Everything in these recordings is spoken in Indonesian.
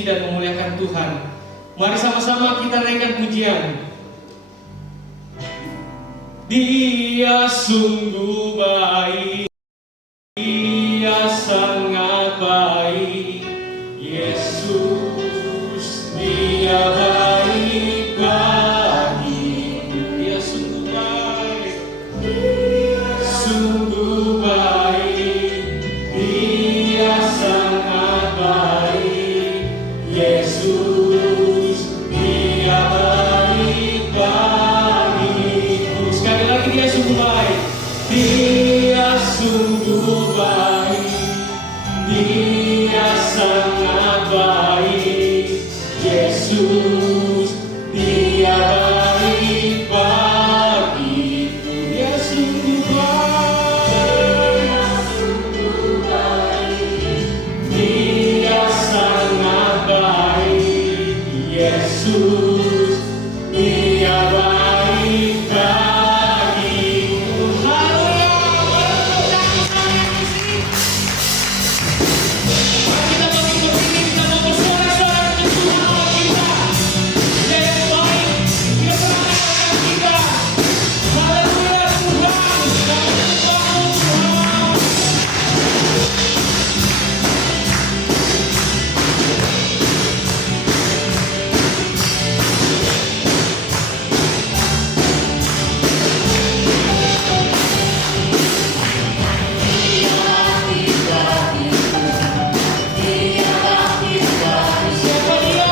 memuji dan memuliakan Tuhan. Mari sama-sama kita naikkan pujian. Dia sungguh baik, Dia sangat baik, Yesus, Dia baik bagiku. Dia sungguh baik, Dia sungguh baik, Dia sangat baik, Yesus, Dia baik bagiku. Sekali lagi, Dia sungguh baik, Dia sungguh baik, Dia sangat baik, Yesus, Dia baik bagiku. Dia sungguh baik, Dia sangat baik, Yesus, Dia baik bagiku. Kita bagi berdiri, kita mau bersorak-sorak untuk Tuhan Allah kita. Dia yang baik, Dia selamatkan kita. Haleluya Tuhan, kami membangun Tuhan. Siapa Dia?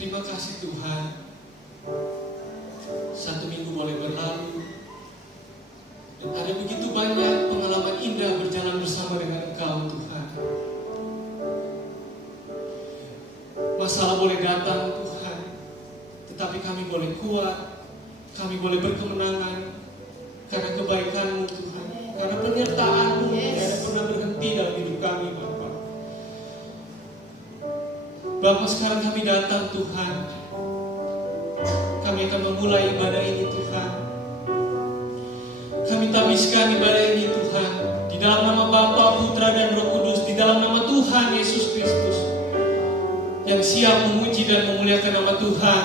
Terima kasih Tuhan. Satu minggu boleh berlalu dan ada begitu banyak pengalaman indah berjalan bersama dengan Engkau Tuhan. Masalah boleh datang Tuhan, tetapi kami boleh kuat, kami boleh berkemenangan karena kebaikan-Mu Tuhan, karena penyertaan-Mu yang pernah berhenti dalam hidup kami Bapa. Bapa, sekarang kami datang Tuhan, kami akan memulai ibadah ini Tuhan. Kami tabiskan ibadah ini Tuhan di dalam nama Bapa, Putra dan Roh Kudus, di dalam nama Tuhan Yesus Kristus yang siap memuji dan memuliakan nama Tuhan.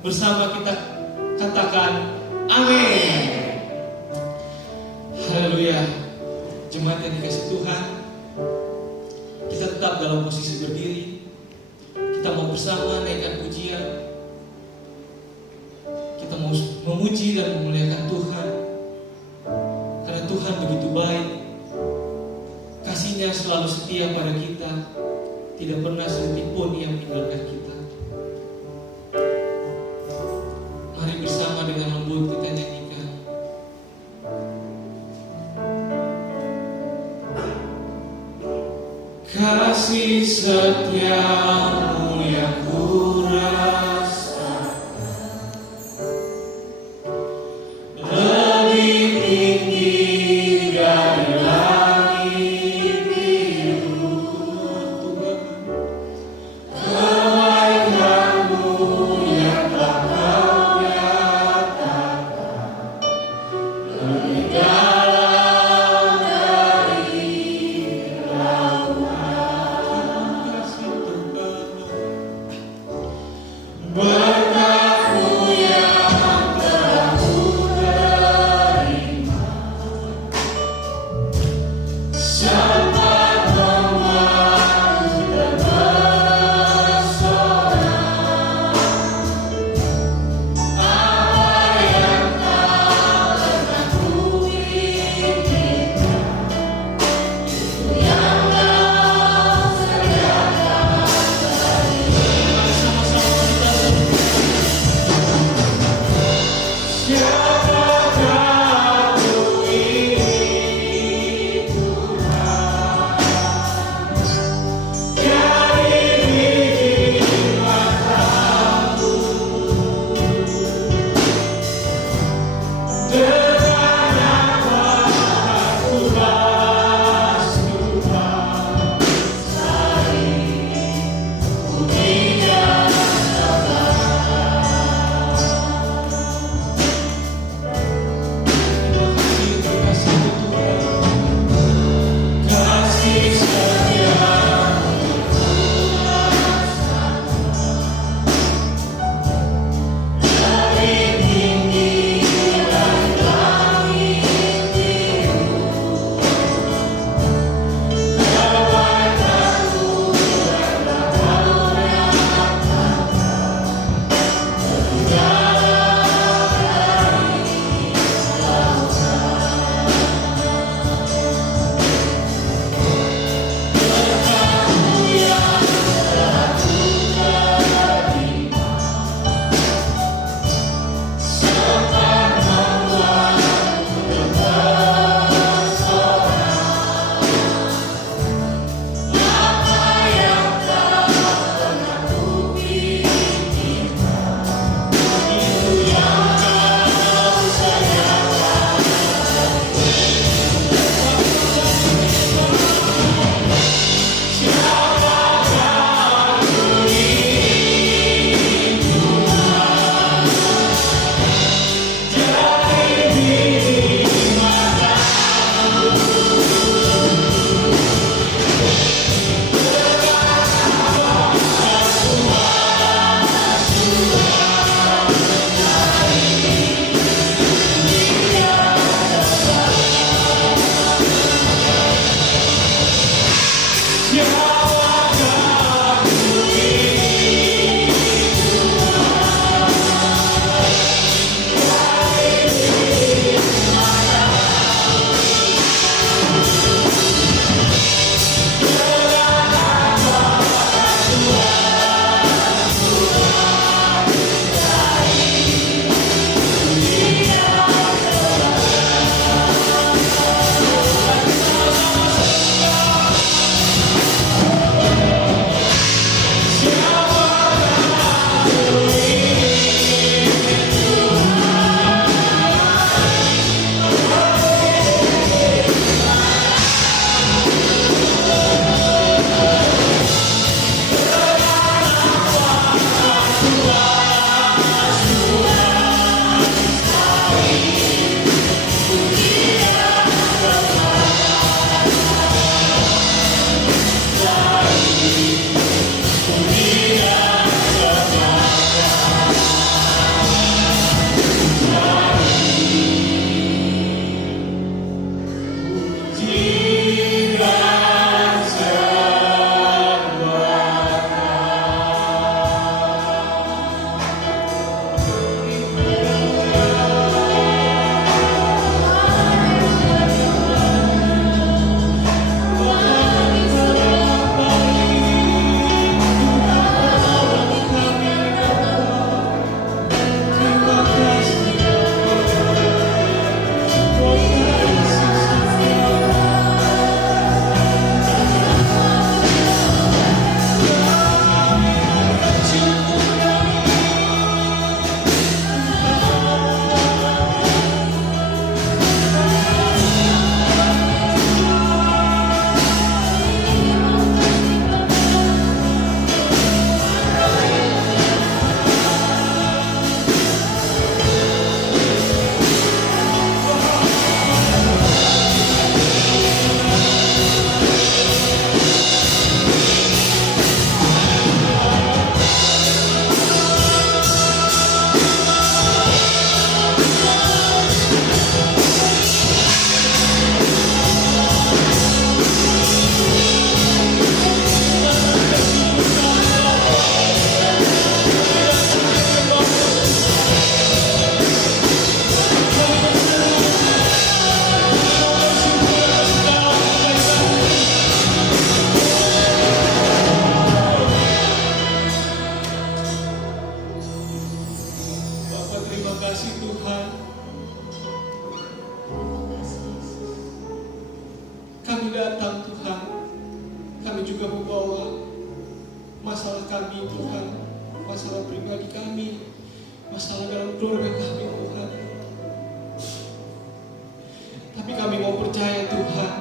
Bersama kita katakan Amin. Haleluya. Jemaat yang dikasih Tuhan, kita tetap dalam posisi berdiri. Kita mau bersama naikkan pujian. Kita mau memuji dan memuliakan Tuhan, karena Tuhan begitu baik. Kasih-Nya selalu setia pada kita. Tidak pernah sedetik pun Ia meninggalkan kita. Mari bersama dengan lembut kita nyanyikan. Kasih setiamu yang ku rasakan lebih tinggi dari langit biru. Kebaikanmu yang telah Kau nyatakan lebih dalam dari lautan. Kasih Tuhan, berkat-Mu yang telah ku terima, sempat membuatku terpesona. Apa yang tak pernah ku pikirkan, itu yang Kau sediakan bagiku. Sama-sama kita siapakah aku ini Tuhan, jadi bibir matamu, dengan apa aku balas Tuhan, sari puji dan sembah. datang Tuhan, kami juga membawa masalah kami Tuhan, masalah pribadi kami, masalah dalam keluarga kami Tuhan. Tapi kami mau percaya Tuhan,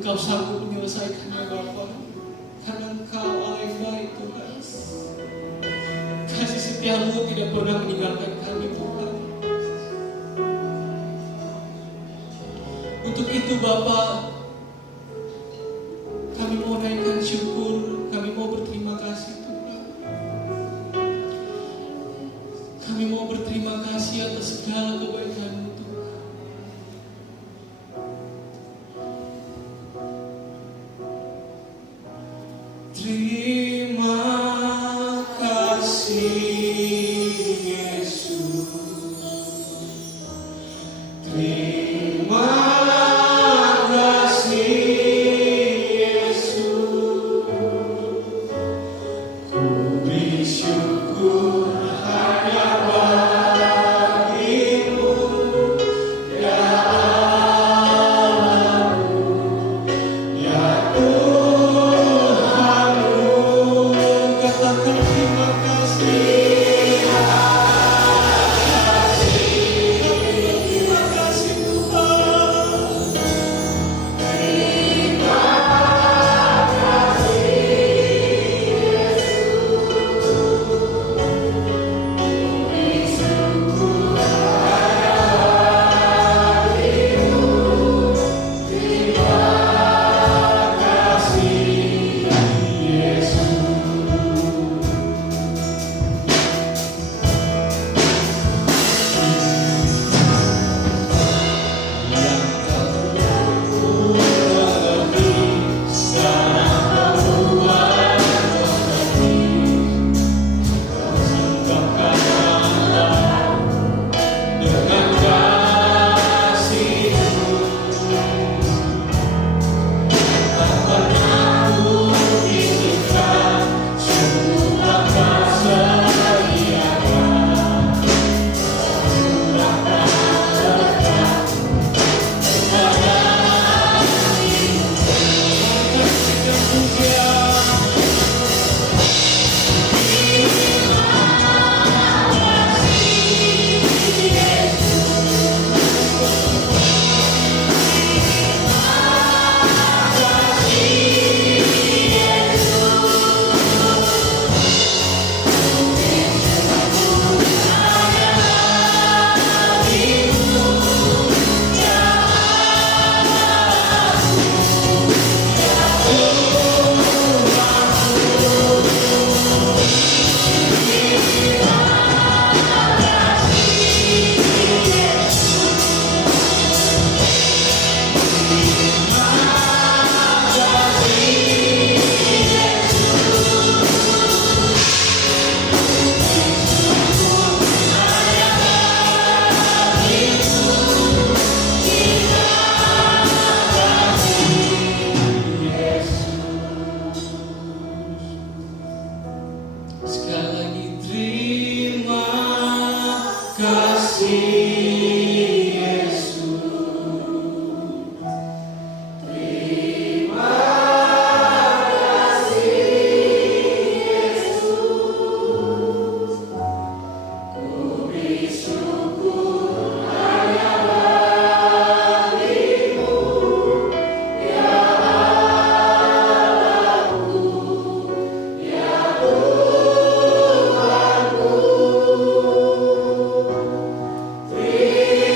Engkau sanggup menyelesaikannya Bapa, karena Engkau Allah yang baik Tuhan. Kasih setiamu tidak pernah meninggalkan kami Tuhan. Untuk itu Bapa, kami mau naikkan syukur, kami mau berterima kasih Tuhan. Kami mau berterima kasih atas segala kebaikan-Mu Tuhan. Terima kasih Yesus. Terima kasih Yesus. Ku bersyukur hanya bagimu, ya Allahku, ya Tuhanku. Katakan terima kasih. Terima kasih Tuhan. Sekali lagi terima kasih Yesus. Terima kasih Yesus. Ku bersyukur hanya bagimu, ya Allahku, ya Tuhanku. Terima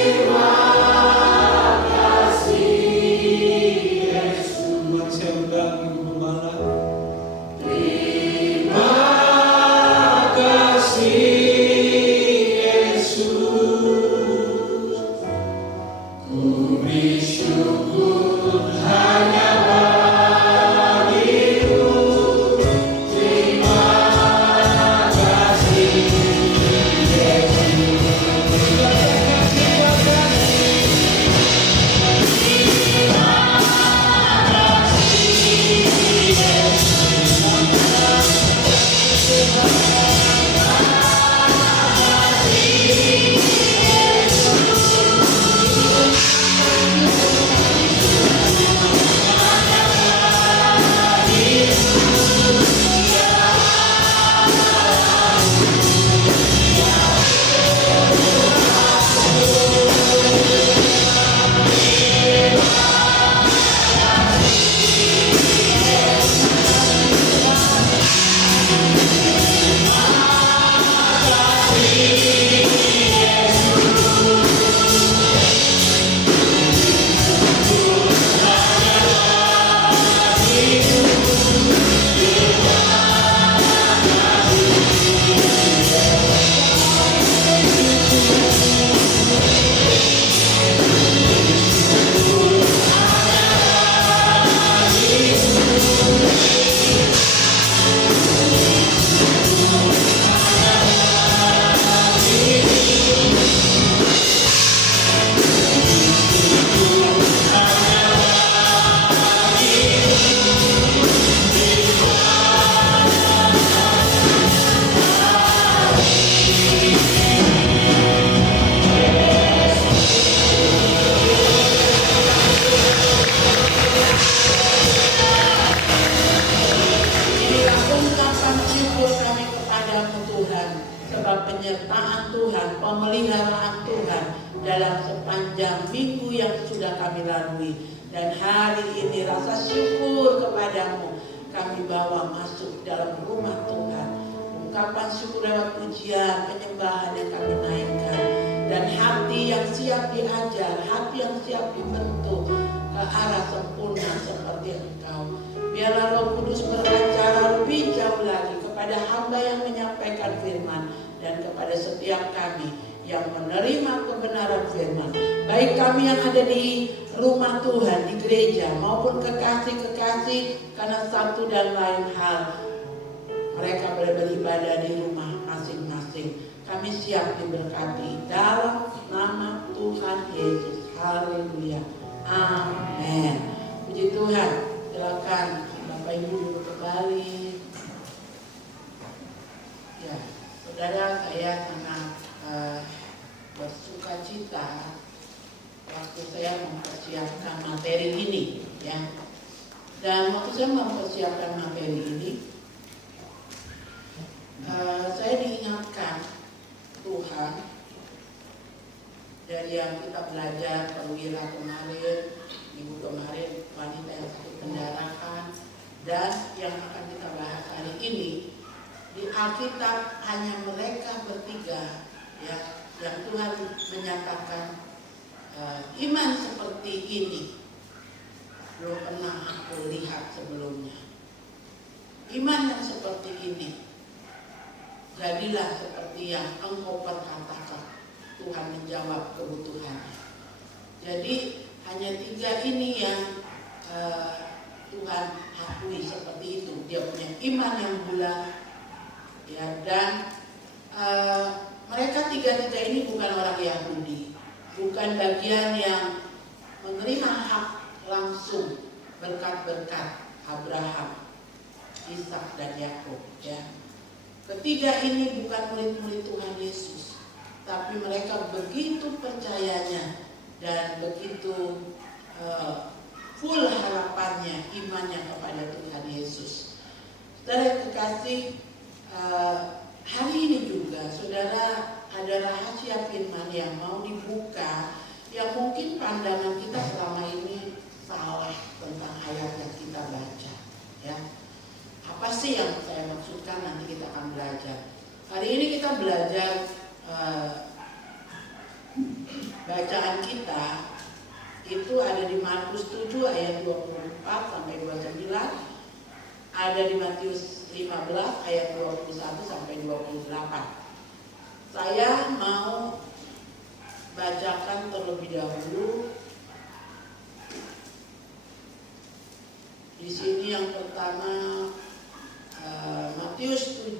Tuhan, pemeliharaan Tuhan dalam sepanjang minggu yang sudah kami lalui. Dan hari ini rasa syukur kepadamu kami bawa masuk dalam rumah Tuhan. Ungkapan syukur lewat pujian, penyembahan yang kami naikkan. Dan hati yang siap diajar, hati yang siap dibentuk ke arah sempurna seperti Engkau. Biarlah Roh Kudus beracara lebih jauh lagi kepada hamba yang menyampaikan firman dan kepada setiap kami yang menerima kebenaran firman. Baik kami yang ada di rumah Tuhan, di gereja, maupun kekasih-kekasih karena satu dan lain hal. Mereka boleh beribadah di rumah masing-masing. Kami siap diberkati dalam nama Tuhan Yesus. Haleluya. Amin. Puji Tuhan. Silakan Bapak Ibu duduk kembali. Ya, saudara, saya sangat bersuka cita waktu saya mempersiapkan materi ini, ya. Dan waktu saya mempersiapkan materi ini, saya diingatkan Tuhan dari yang kita belajar perwira kemarin, minggu kemarin, wanita yang sakit pendarahan, dan yang akan kita bahas hari ini. Di Alkitab hanya mereka bertiga, ya, yang Tuhan menyatakan iman seperti ini belum pernah aku lihat sebelumnya. Iman yang seperti ini, jadilah seperti yang engkau perkatakan. Tuhan menjawab kebutuhannya. Jadi hanya tiga ini yang Tuhan akui seperti itu. Dia punya iman yang bulat, ya, dan mereka tiga-tiga ini bukan orang Yahudi, bukan bagian yang menerima hak langsung berkat-berkat Abraham, Ishak dan Yakub, ya. Ketiga ini bukan murid-murid Tuhan Yesus, tapi mereka begitu percayanya dan begitu full harapannya, imannya kepada Tuhan Yesus. Saudara kekasih, hari ini juga saudara ada rahasia firman yang mau dibuka, yang mungkin pandangan kita selama ini salah tentang ayat yang kita baca, ya. Apa sih yang saya maksudkan, nanti kita akan belajar. Hari ini kita belajar bacaan kita itu ada di Markus 7 ayat 24 sampai 29, ada di Matius 15 ayat 21 sampai 28. Saya mau bacakan terlebih dahulu. Di sini yang pertama Matius 7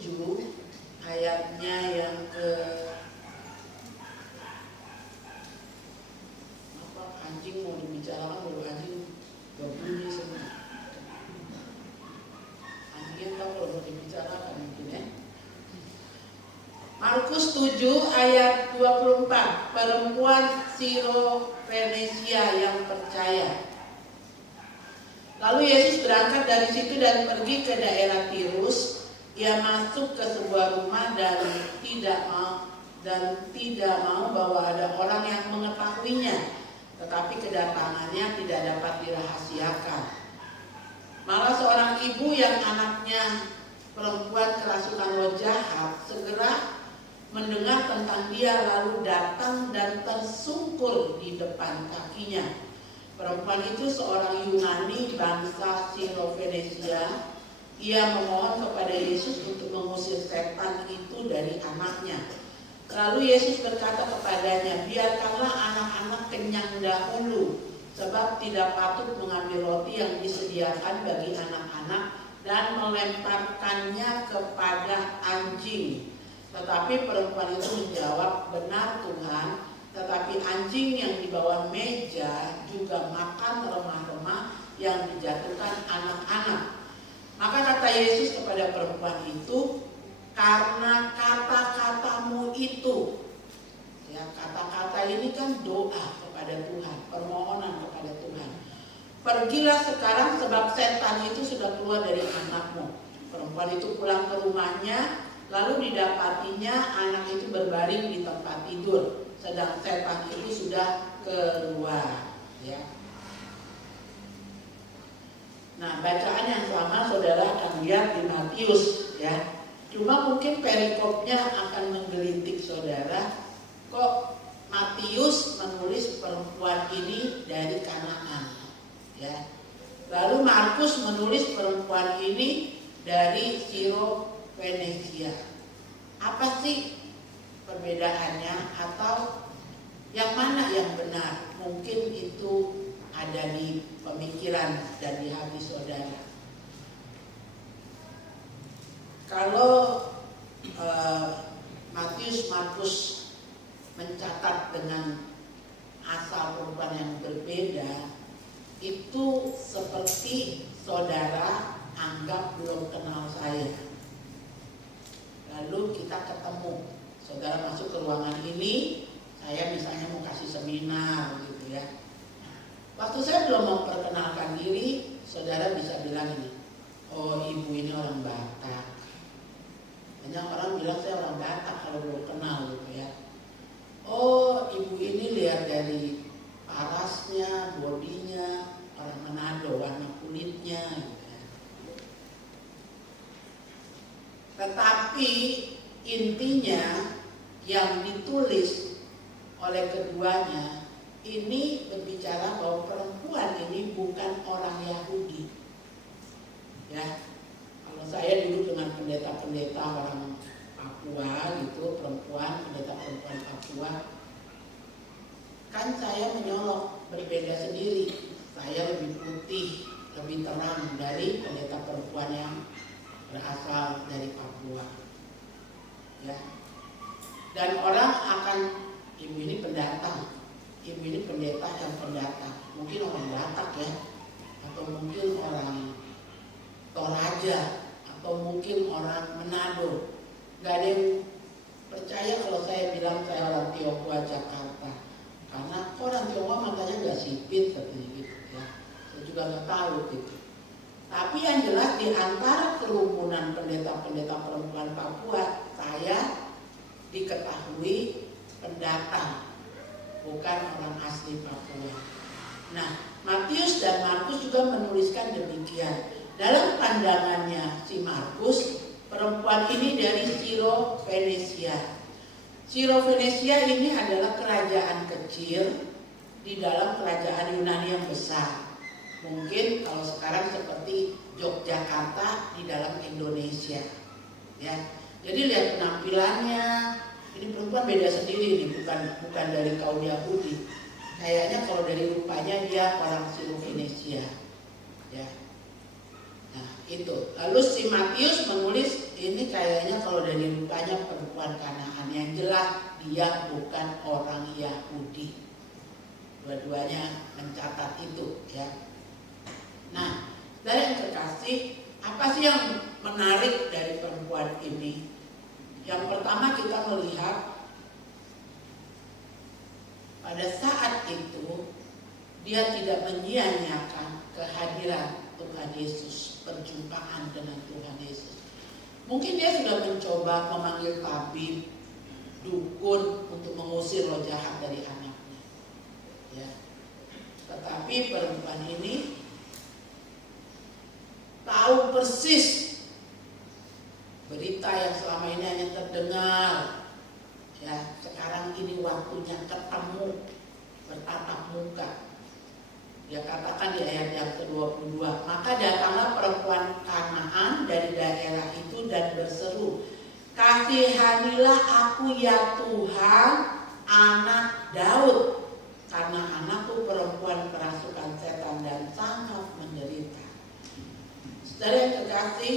ayatnya yang ke anjing mau dibicarakan, baru anjing berbunyi semua. Anjingnya tahu kalau mau dibicarakan mungkin, ya. Markus 7 ayat 24, perempuan Sirofenisia yang percaya. Lalu Yesus berangkat dari situ dan pergi ke daerah Tirus. Ia masuk ke sebuah rumah dan tidak mau bahwa ada orang yang mengetahuinya, tetapi kedatangannya tidak dapat dirahasiakan. Malah seorang ibu yang anaknya perempuan kerasukan roh jahat segera mendengar tentang dia, lalu datang dan tersungkur di depan kakinya. Perempuan itu seorang Yunani bangsa Sirofenisia. Ia memohon kepada Yesus untuk mengusir setan itu dari anaknya. Lalu Yesus berkata kepadanya, biarkanlah anak-anak kenyang dahulu, sebab tidak patut mengambil roti yang disediakan bagi anak-anak dan melemparkannya kepada anjing. Tetapi perempuan itu menjawab, benar Tuhan, tetapi anjing yang di bawah meja juga makan remah-remah yang dijatuhkan anak-anak. Maka kata Yesus kepada perempuan itu, karena kata-katamu itu, ya, kata-kata ini kan doa kepada Tuhan, permohonan kepada Tuhan. Pergilah sekarang sebab setan itu sudah keluar dari anakmu. Perempuan itu pulang ke rumahnya Lalu didapatinya anak itu berbaring di tempat tidur, sedang setan itu sudah keluar. Ya. Nah, bacaan yang sama saudara akan lihat di Matius, ya. Cuma mungkin perikopnya akan menggelitik saudara. Kok Matius menulis perempuan ini dari Kanaan, ya. Lalu Markus menulis perempuan ini dari Siro-Fenisia. Apa sih perbedaannya, atau yang mana yang benar? Mungkin itu ada di pemikiran dan di hati saudara. Kalau Matius, Markus mencatat dengan asal perempuan yang berbeda, itu seperti saudara anggap belum kenal saya. Lalu kita ketemu, saudara masuk ke ruangan ini, saya misalnya mau kasih seminar gitu ya. Waktu saya belum memperkenalkan diri, saudara bisa bilang ini, oh ibu ini orang Batak. Banyak orang bilang saya orang Batak kalau belum kenal gitu ya. Oh ibu ini lihat dari parasnya, bodinya, orang Manado, warna kulitnya gitu ya. Tetapi intinya yang ditulis oleh keduanya ini berbicara bahwa perempuan ini bukan orang Yahudi. Ya, kalau saya dulu dengan pendeta-pendeta orang Papua gitu, pendeta-perempuan Papua, kan saya menyolok berbeda sendiri. Saya lebih putih, lebih terang dari pendeta perempuan yang berasal dari Papua. Ya. Dan orang akan, ibu ini pendatang, ibu ini pendeta yang pendatang, mungkin orang Batak ya, atau mungkin orang Toraja, atau mungkin orang Manado. Gak ada yang percaya kalau saya bilang saya orang Tionghoa Jakarta, karena orang Tionghoa matanya gak sipit katanya gitu ya. Saya juga gak tahu gitu. Tapi yang jelas di antara kerumunan pendeta-pendeta perempuan Papua, saya diketahui pendatang, bukan orang asli Papua. Nah, Matius dan Markus juga menuliskan demikian. Dalam pandangannya si Markus, perempuan ini dari Siro-Fenisia. Siro-Fenisia ini adalah kerajaan kecil di dalam kerajaan Yunani yang besar. Mungkin kalau sekarang seperti Yogyakarta di dalam Indonesia. Ya. Jadi lihat penampilannya, ini perempuan beda sendiri nih, bukan dari kaum Yahudi. Kayaknya kalau dari rupanya dia orang Siro-Fenisia. Ya. Nah, itu. Lalu si Matius menulis ini kayaknya kalau dari rupanya perempuan Kanaan, yang jelas dia bukan orang Yahudi. Dua-duanya mencatat itu, ya. Nah, dari yang terkasih, apa sih yang menarik dari perempuan ini? Yang pertama kita melihat pada saat itu dia tidak menyia-nyiakan kehadiran Tuhan Yesus, perjumpaan dengan Tuhan Yesus. Mungkin dia sudah mencoba memanggil tabib, dukun untuk mengusir roh jahat dari anaknya. Ya. Tetapi perempuan ini tahu persis berita yang selama ini hanya terdengar. Ya, sekarang ini waktunya ketemu, bertatap muka. Dia katakan di ayat yang ke-22, maka datanglah perempuan Kanaan dari daerah itu dan berseru, kasihanilah aku ya Tuhan, anak Daud, karena anakku perempuan kerasukan setan dan sangat menderita. Saudara yang terkasih,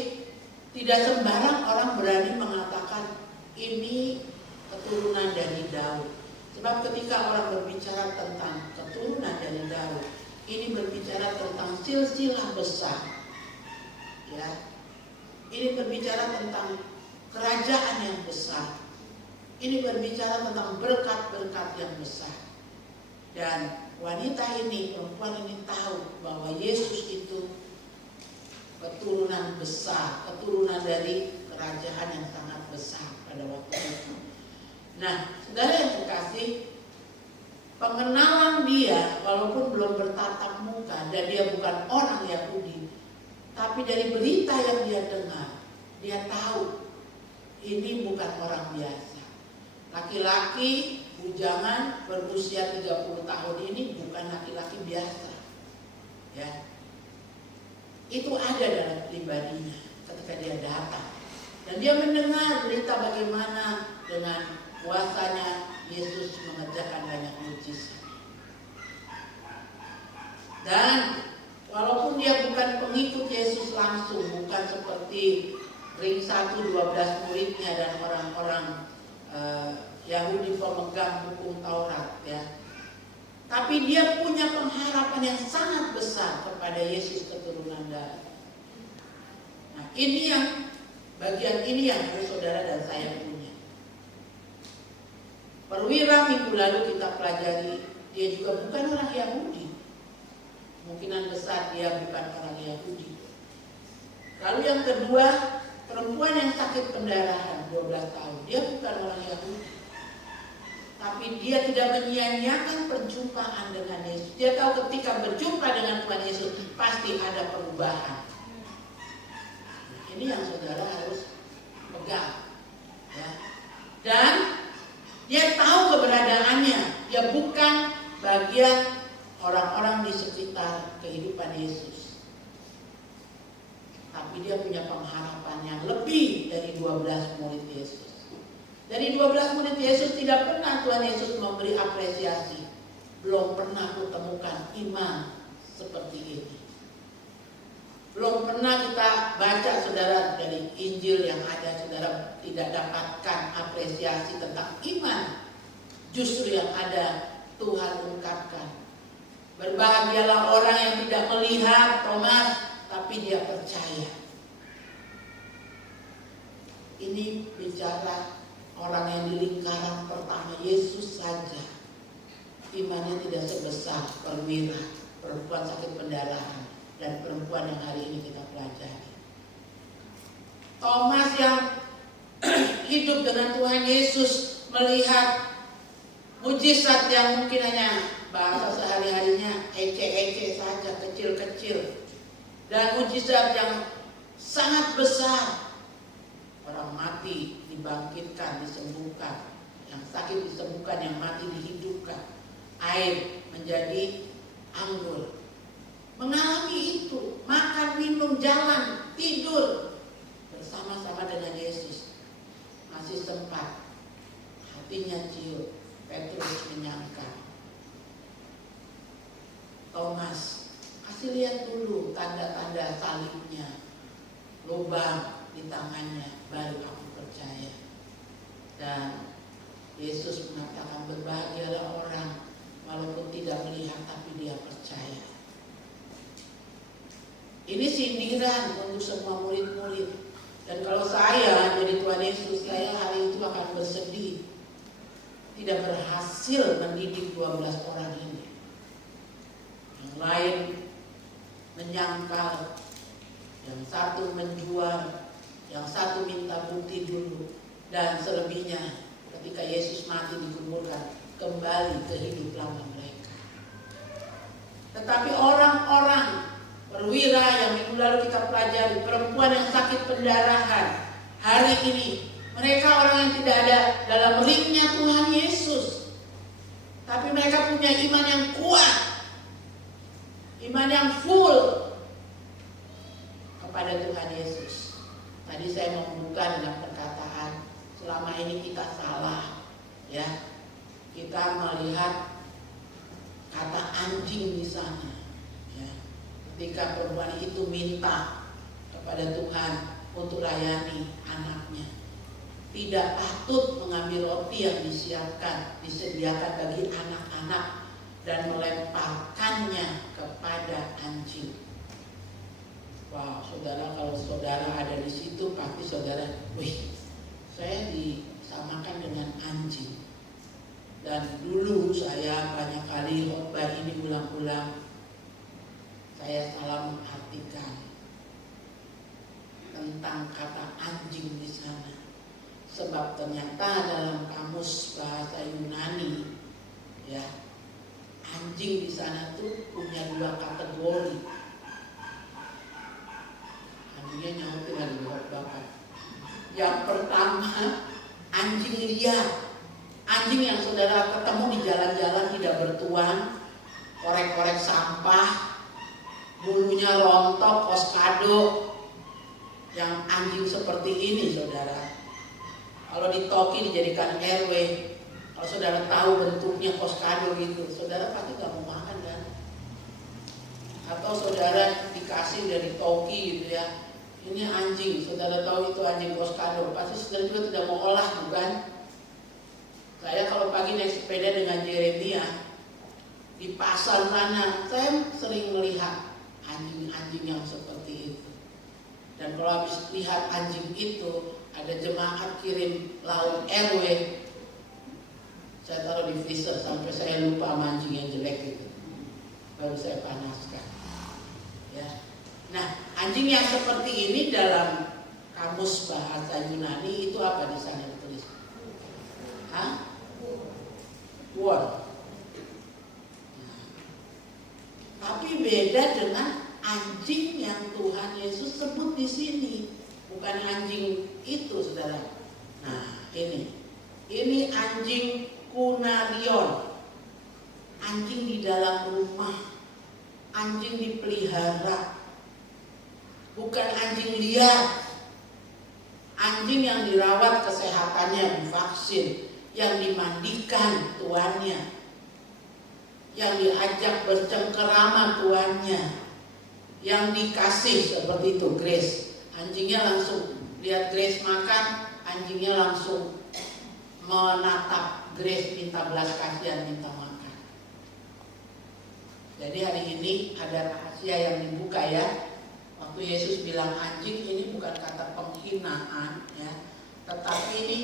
tidak sembarang orang berani mengatakan ini keturunan dari Daud. Sebab ketika orang berbicara tentang keturunan dari Daud, ini berbicara tentang silsilah besar. Ya. Ini berbicara tentang kerajaan yang besar. Ini berbicara tentang berkat-berkat yang besar. Dan wanita ini, perempuan ini tahu bahwa Yesus itu keturunan besar, keturunan dari kerajaan yang sangat besar pada waktu itu. Nah, saudara yang terkasih, pengenalan dia walaupun belum bertatap muka dan dia bukan orang Yahudi, tapi dari berita yang dia dengar, dia tahu ini bukan orang biasa. Laki-laki bujangan berusia 30 tahun ini bukan laki-laki biasa. Ya. Itu ada dalam pribadinya ketika dia datang. Dan dia mendengar berita bagaimana dengan kuasanya Yesus mengerjakan banyak mujizat. Dan walaupun dia bukan pengikut Yesus langsung, bukan seperti ring 1 12 muridnya dan orang-orang Yahudi pemegang hukum Taurat, ya. Tapi dia punya pengharapan yang sangat besar kepada Yesus keturunan Daud. Nah, ini yang bagian ini yang harus saudara dan saya punya. Perwira minggu lalu kita pelajari, dia juga bukan orang Yahudi. Kemungkinan besar dia bukan orang Yahudi. Lalu yang kedua, perempuan yang sakit pendarahan 12 tahun, dia bukan orang Yahudi. Tapi dia tidak menyia-nyiakan perjumpaan dengan Yesus. Dia tahu ketika berjumpa dengan Tuhan Yesus pasti ada perubahan. Nah, ini yang saudara harus pegang, ya. Dan dia tahu keberadaannya. Dia bukan bagian orang-orang di sekitar kehidupan Yesus. Tapi dia punya pengharapan yang lebih dari 12 murid Yesus. Dari 12 murid Yesus tidak pernah Tuhan Yesus memberi apresiasi. Belum pernah kutemukan iman seperti ini. Belum pernah kita baca saudara dari Injil yang ada, saudara tidak dapatkan apresiasi tentang iman. Justru yang ada Tuhan ungkapkan. Berbahagialah orang yang tidak melihat Thomas, tapi dia percaya. Ini bicara orang yang di lingkaran pertama Yesus saja. Imannya tidak sebesar perwira, perempuan sakit pendarahan, dan perempuan yang hari ini kita pelajari. Thomas yang hidup dengan Tuhan Yesus, melihat mujizat yang mungkin hanya bahasa sehari-harinya ece-ece saja, kecil-kecil, dan mujizat yang sangat besar. Orang mati dibangkitkan, disembuhkan, yang sakit disembuhkan, yang mati dihidupkan, air menjadi anggur. Mengalami itu, makan, minum, jalan, tidur bersama-sama dengan Yesus. Masih sempat hatinya ciut, Petrus menyangka, Thomas, kasih lihat dulu tanda-tanda salibnya, lubang di tangannya, baru aku percaya. Dan Yesus mengatakan, berbahagialah orang walaupun tidak melihat tapi dia percaya. Ini sindiran untuk semua murid-murid. Dan kalau saya jadi Tuhan Yesus, saya hari itu akan bersedih tidak berhasil mendidik 12 orang ini. Yang lain menyangkal, yang satu menjual, yang satu minta bukti dulu, dan selebihnya ketika Yesus mati dikuburkan kembali ke hidup lama mereka. Tetapi orang-orang perwira yang minggu lalu kita pelajari, perempuan yang sakit pendarahan, hari ini mereka orang yang tidak ada dalam ringnya Tuhan Yesus, tapi mereka punya iman yang kuat, iman yang full kepada Tuhan Yesus. Tadi saya mau membuka dengan perkataan, selama ini kita salah, ya. Kita melihat kata anjing di sana, ya. Ketika perempuan itu minta kepada Tuhan untuk layani anaknya, tidak patut mengambil roti yang disediakan bagi anak-anak dan melemparkannya kepada anjing. Wow, saudara, kalau saudara ada di situ pasti saudara, wih, saya disamakan dengan anjing. Dan dulu saya banyak kali khotbah ini ulang-ulang, saya salah mengartikan tentang kata anjing di sana. Sebab ternyata dalam kamus bahasa Yunani, ya, anjing di sana tuh punya 2 kategori. Anjingnya nyautin lagi bakar. Yang pertama, anjing liar. Anjing yang saudara ketemu di jalan-jalan tidak bertuan, korek-korek sampah, bulunya rontok, koskado. Yang anjing seperti ini saudara, kalau di Toki dijadikan RW, kalau saudara tahu bentuknya koskado gitu, saudara pasti gak mau makan kan? Atau saudara dikasih dari Toki gitu ya, ini anjing, saudara tahu itu anjing koskado, pasti saudara juga tidak mau olah, bukan? Saya kalau pagi naik sepeda dengan Jeremia di pasar sana, saya sering melihat anjing-anjing yang seperti itu. Dan kalau habis lihat anjing itu, ada jemaat kirim lauk RW, saya taruh di freezer sampai saya lupa anjing yang jelek itu, baru saya panaskan. Ya. Nah, anjing yang seperti ini dalam kamus bahasa Yunani itu apa di sana ditulis? Hah? Wolf. Nah, tapi beda dengan anjing yang Tuhan Yesus sebut di sini. Bukan anjing itu, saudara. Nah, ini anjing kunarion, anjing di dalam rumah, anjing dipelihara, bukan anjing liar, anjing yang dirawat kesehatannya, divaksin, yang dimandikan tuannya, yang diajak bercengkerama tuannya, yang dikasih seperti itu Grace. Anjingnya langsung lihat Grace makan, anjingnya langsung menatap Grace, minta belas kasihan, minta makan. Jadi hari ini ada rahasia yang dibuka ya. Waktu Yesus bilang anjing, ini bukan kata penghinaan ya, tetapi ini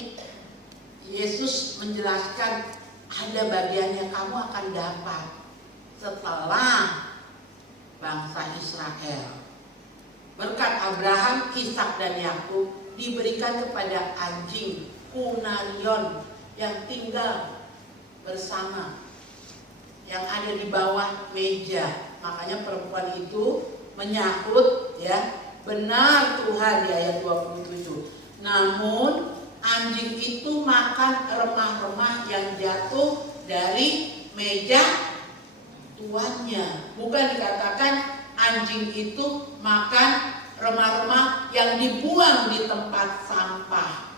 Yesus menjelaskan ada bagiannya kamu akan dapat setelah bangsa Israel. Berkat Abraham, Ishak dan Yakub diberikan kepada anjing kunarion yang tinggal bersama, yang ada di bawah meja. Makanya perempuan itu menyahut ya, benar Tuhan di ayat 27. Namun anjing itu makan remah-remah yang jatuh dari meja tuannya. Bukan dikatakan anjing itu makan remah-remah yang dibuang di tempat sampah.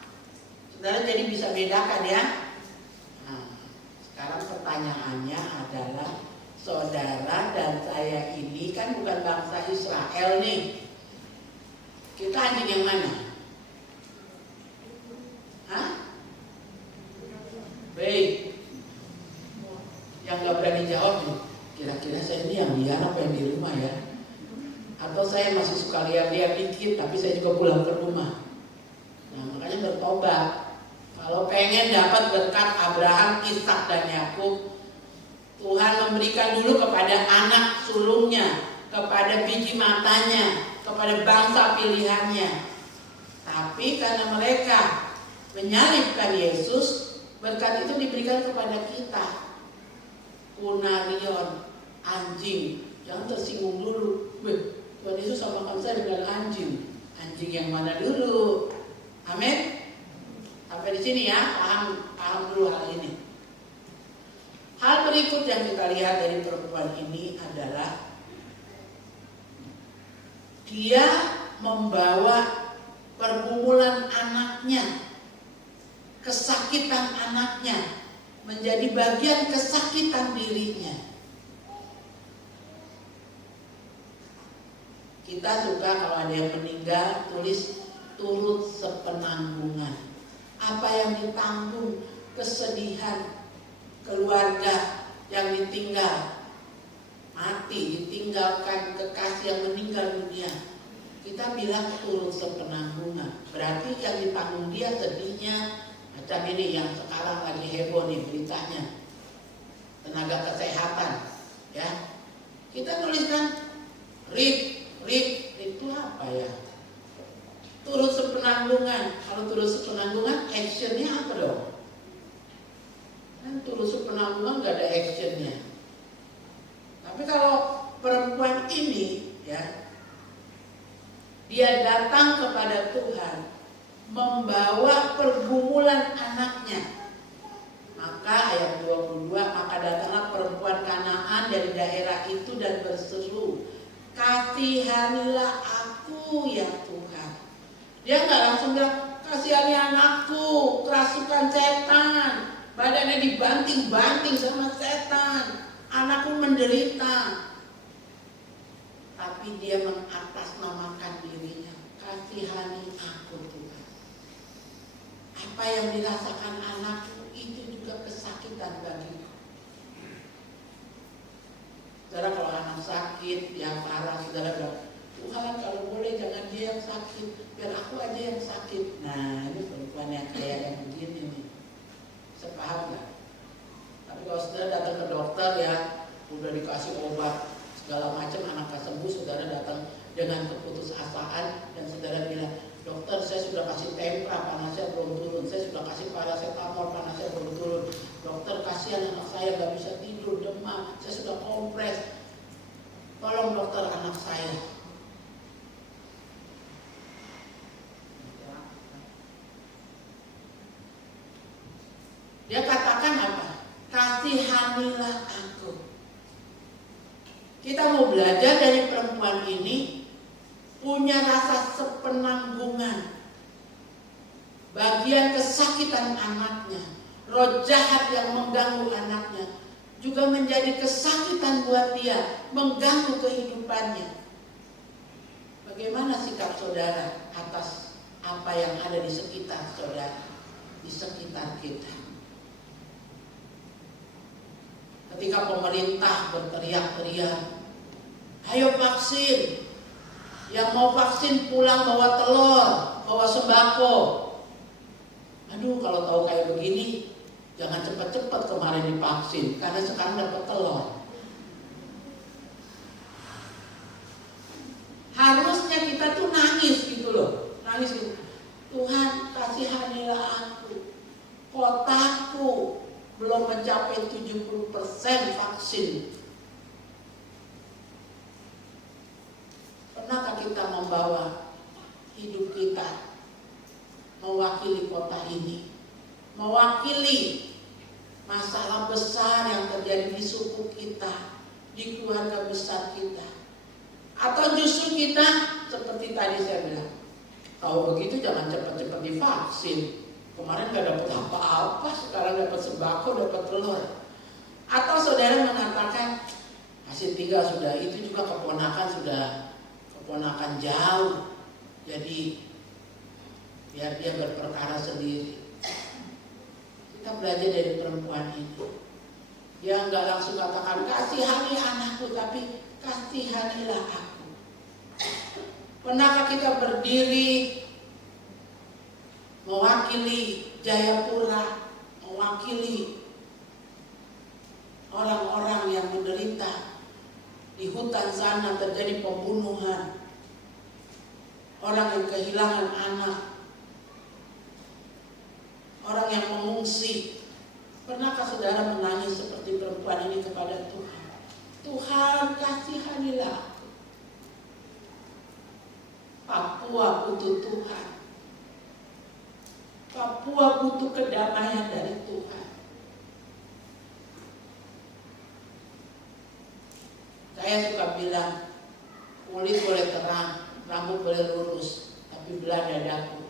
Saudara jadi bisa bedakan ya. Nah, sekarang pertanyaannya adalah, saudara dan saya ini kan bukan bangsa Israel nih. Kita anjing yang mana? Hah? Baik. Yang gak berani jawab nih, kira-kira saya ini yang liar apa yang di rumah ya? Atau saya masih suka liar-liar dikit, tapi saya juga pulang ke rumah. Nah, makanya bertobat. Kalau pengen dapat berkat Abraham, Ishak dan Yakub, Tuhan memberikan dulu kepada anak sulungnya, kepada biji matanya, kepada bangsa pilihannya. Tapi karena mereka menyalibkan Yesus, berkat itu diberikan kepada kita. Kunarion, anjing, jangan tersinggung dulu. Tuhan Yesus samakan saya dengan anjing. Anjing yang mana dulu? Amin. Sampai di sini ya, paham dulu hal ini. Hal berikut yang kita lihat dari perempuan ini adalah dia membawa pergumulan anaknya, kesakitan anaknya menjadi bagian kesakitan dirinya. Kita suka kalau ada yang meninggal tulis turut sepenanggungan. Apa yang ditanggung, kesedihan keluarga yang ditinggal, mati, ditinggalkan kekasih yang meninggal dunia. Kita bilang turut sepenanggungan. Berarti yang ditanggung dia sedihnya. Macam ini yang sekarang lagi heboh nih beritanya, tenaga kesehatan ya. Kita tuliskan RIP itu apa ya? Turut sepenanggungan. Kalau turut sepenanggungan penanggungan nggak ada actionnya. Tapi kalau perempuan ini ya, dia datang kepada Tuhan membawa pergumulan anaknya. Maka ayat 22, maka datanglah perempuan Kanaan dari daerah itu dan berseru, kasihanilah aku ya Tuhan. Dia nggak langsung bilang, kasihani anakku, kerasukan setan, badannya dibanting-banting sama setan, anakku menderita. Tapi dia mengatasnamakan dirinya, kasihani aku Tuhan. Apa yang dirasakan anakku itu juga kesakitan bagiku. Saudara, kalau anak sakit, yang parah, saudara bilang, Tuhan kalau boleh jangan dia yang sakit, biar aku aja yang sakit. Nah ini perempuan yang kayak yang begini nih, sepaham gak? Tapi kalau saudara datang ke dokter ya, udah dikasih obat segala macam, anak sembuh, saudara datang dengan keputusasaan dan saudara bilang, dokter saya sudah kasih tempra, panasnya belum turun, saya sudah kasih paracetamol, panasnya belum turun, dokter kasihan anak saya gak bisa tidur, demam, saya sudah kompres, tolong dokter anak saya. Dia katakan apa? Kasihanilah aku. Kita mau belajar dari perempuan ini, punya rasa sepenanggungan. Bagian kesakitan anaknya, roh jahat yang mengganggu anaknya, juga menjadi kesakitan buat dia, mengganggu kehidupannya. Bagaimana sikap saudara atas apa yang ada di sekitar saudara, di sekitar kita? Ketika pemerintah berteriak-teriak, ayo vaksin, yang mau vaksin pulang bawa telur, bawa sembako. Aduh, kalau tahu kayak begini, jangan cepat-cepat kemarin divaksin, karena sekarang dapat telur. Harusnya kita tuh nangis gitu loh, nangis gitu. Tuhan kasihanilah aku, kotaku belum mencapai 70% vaksin. Pernahkah kita membawa hidup kita mewakili kota ini, mewakili masalah besar yang terjadi di suku kita, di keluarga besar kita? Atau justru kita seperti tadi saya bilang, tahu begitu jangan cepat-cepat divaksin, kemarin gak dapat apa-apa, sekarang dapat sembako, dapat telur. Atau saudara mengatakan masih tinggal sudah, itu juga keponakan jauh, jadi biar dia berperkara sendiri. Kita belajar dari perempuan ini. Dia nggak langsung katakan kasihani anakku, tapi kasihanilah aku. Pernahkah kita berdiri mewakili Jayapura, mewakili orang-orang yang menderita di hutan sana, terjadi pembunuhan, orang yang kehilangan anak, orang yang mengungsi? Pernahkah saudara menangis seperti perempuan ini kepada Tuhan? Tuhan kasihanilah aku. Papua butuh Tuhan. Papua butuh kedamaian dari Tuhan. Saya suka bilang, kulit boleh terang, rambut boleh lurus, tapi belah dadaku.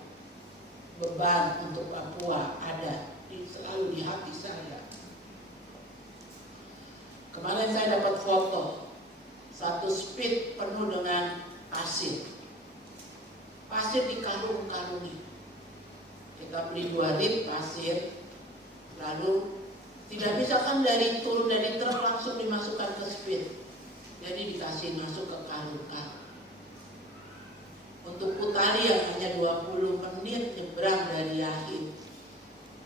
Beban untuk Papua ada, selalu di hati saya. Kemarin saya dapat foto satu speed penuh dengan pasir. Pasir dikarung-karungi. Kita beli 2 rit pasir, lalu tidak bisa kan turun dari truk langsung dimasukkan ke speed. Jadi dikasih masuk ke karung-karung. Untuk Putali yang hanya 20 menit nyebrang dari Yahid,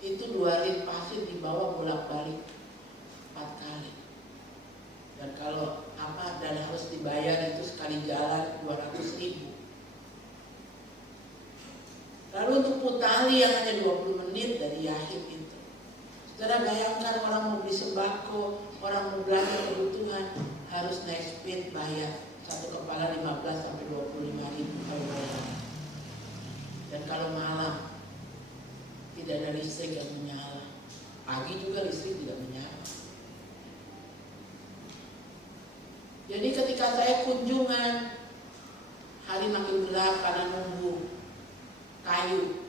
itu 2 rit pasir dibawa bolak-balik 4 kali. Dan kalau dan harus dibayar itu sekali jalan 200.000. Lalu untuk Putali yang hanya 20 menit dari Yahid itu, Saudara bayangkan orang mau beli sembako, orang mau belanja kebutuhan, harus naik speed bayar. Satu kepala 15 sampai 25 ribu kalau bayar. Dan kalau malam tidak ada listrik yang menyala, pagi juga listrik tidak menyala. Jadi ketika saya kunjungan, hari makin gelap karena nunggu kayu.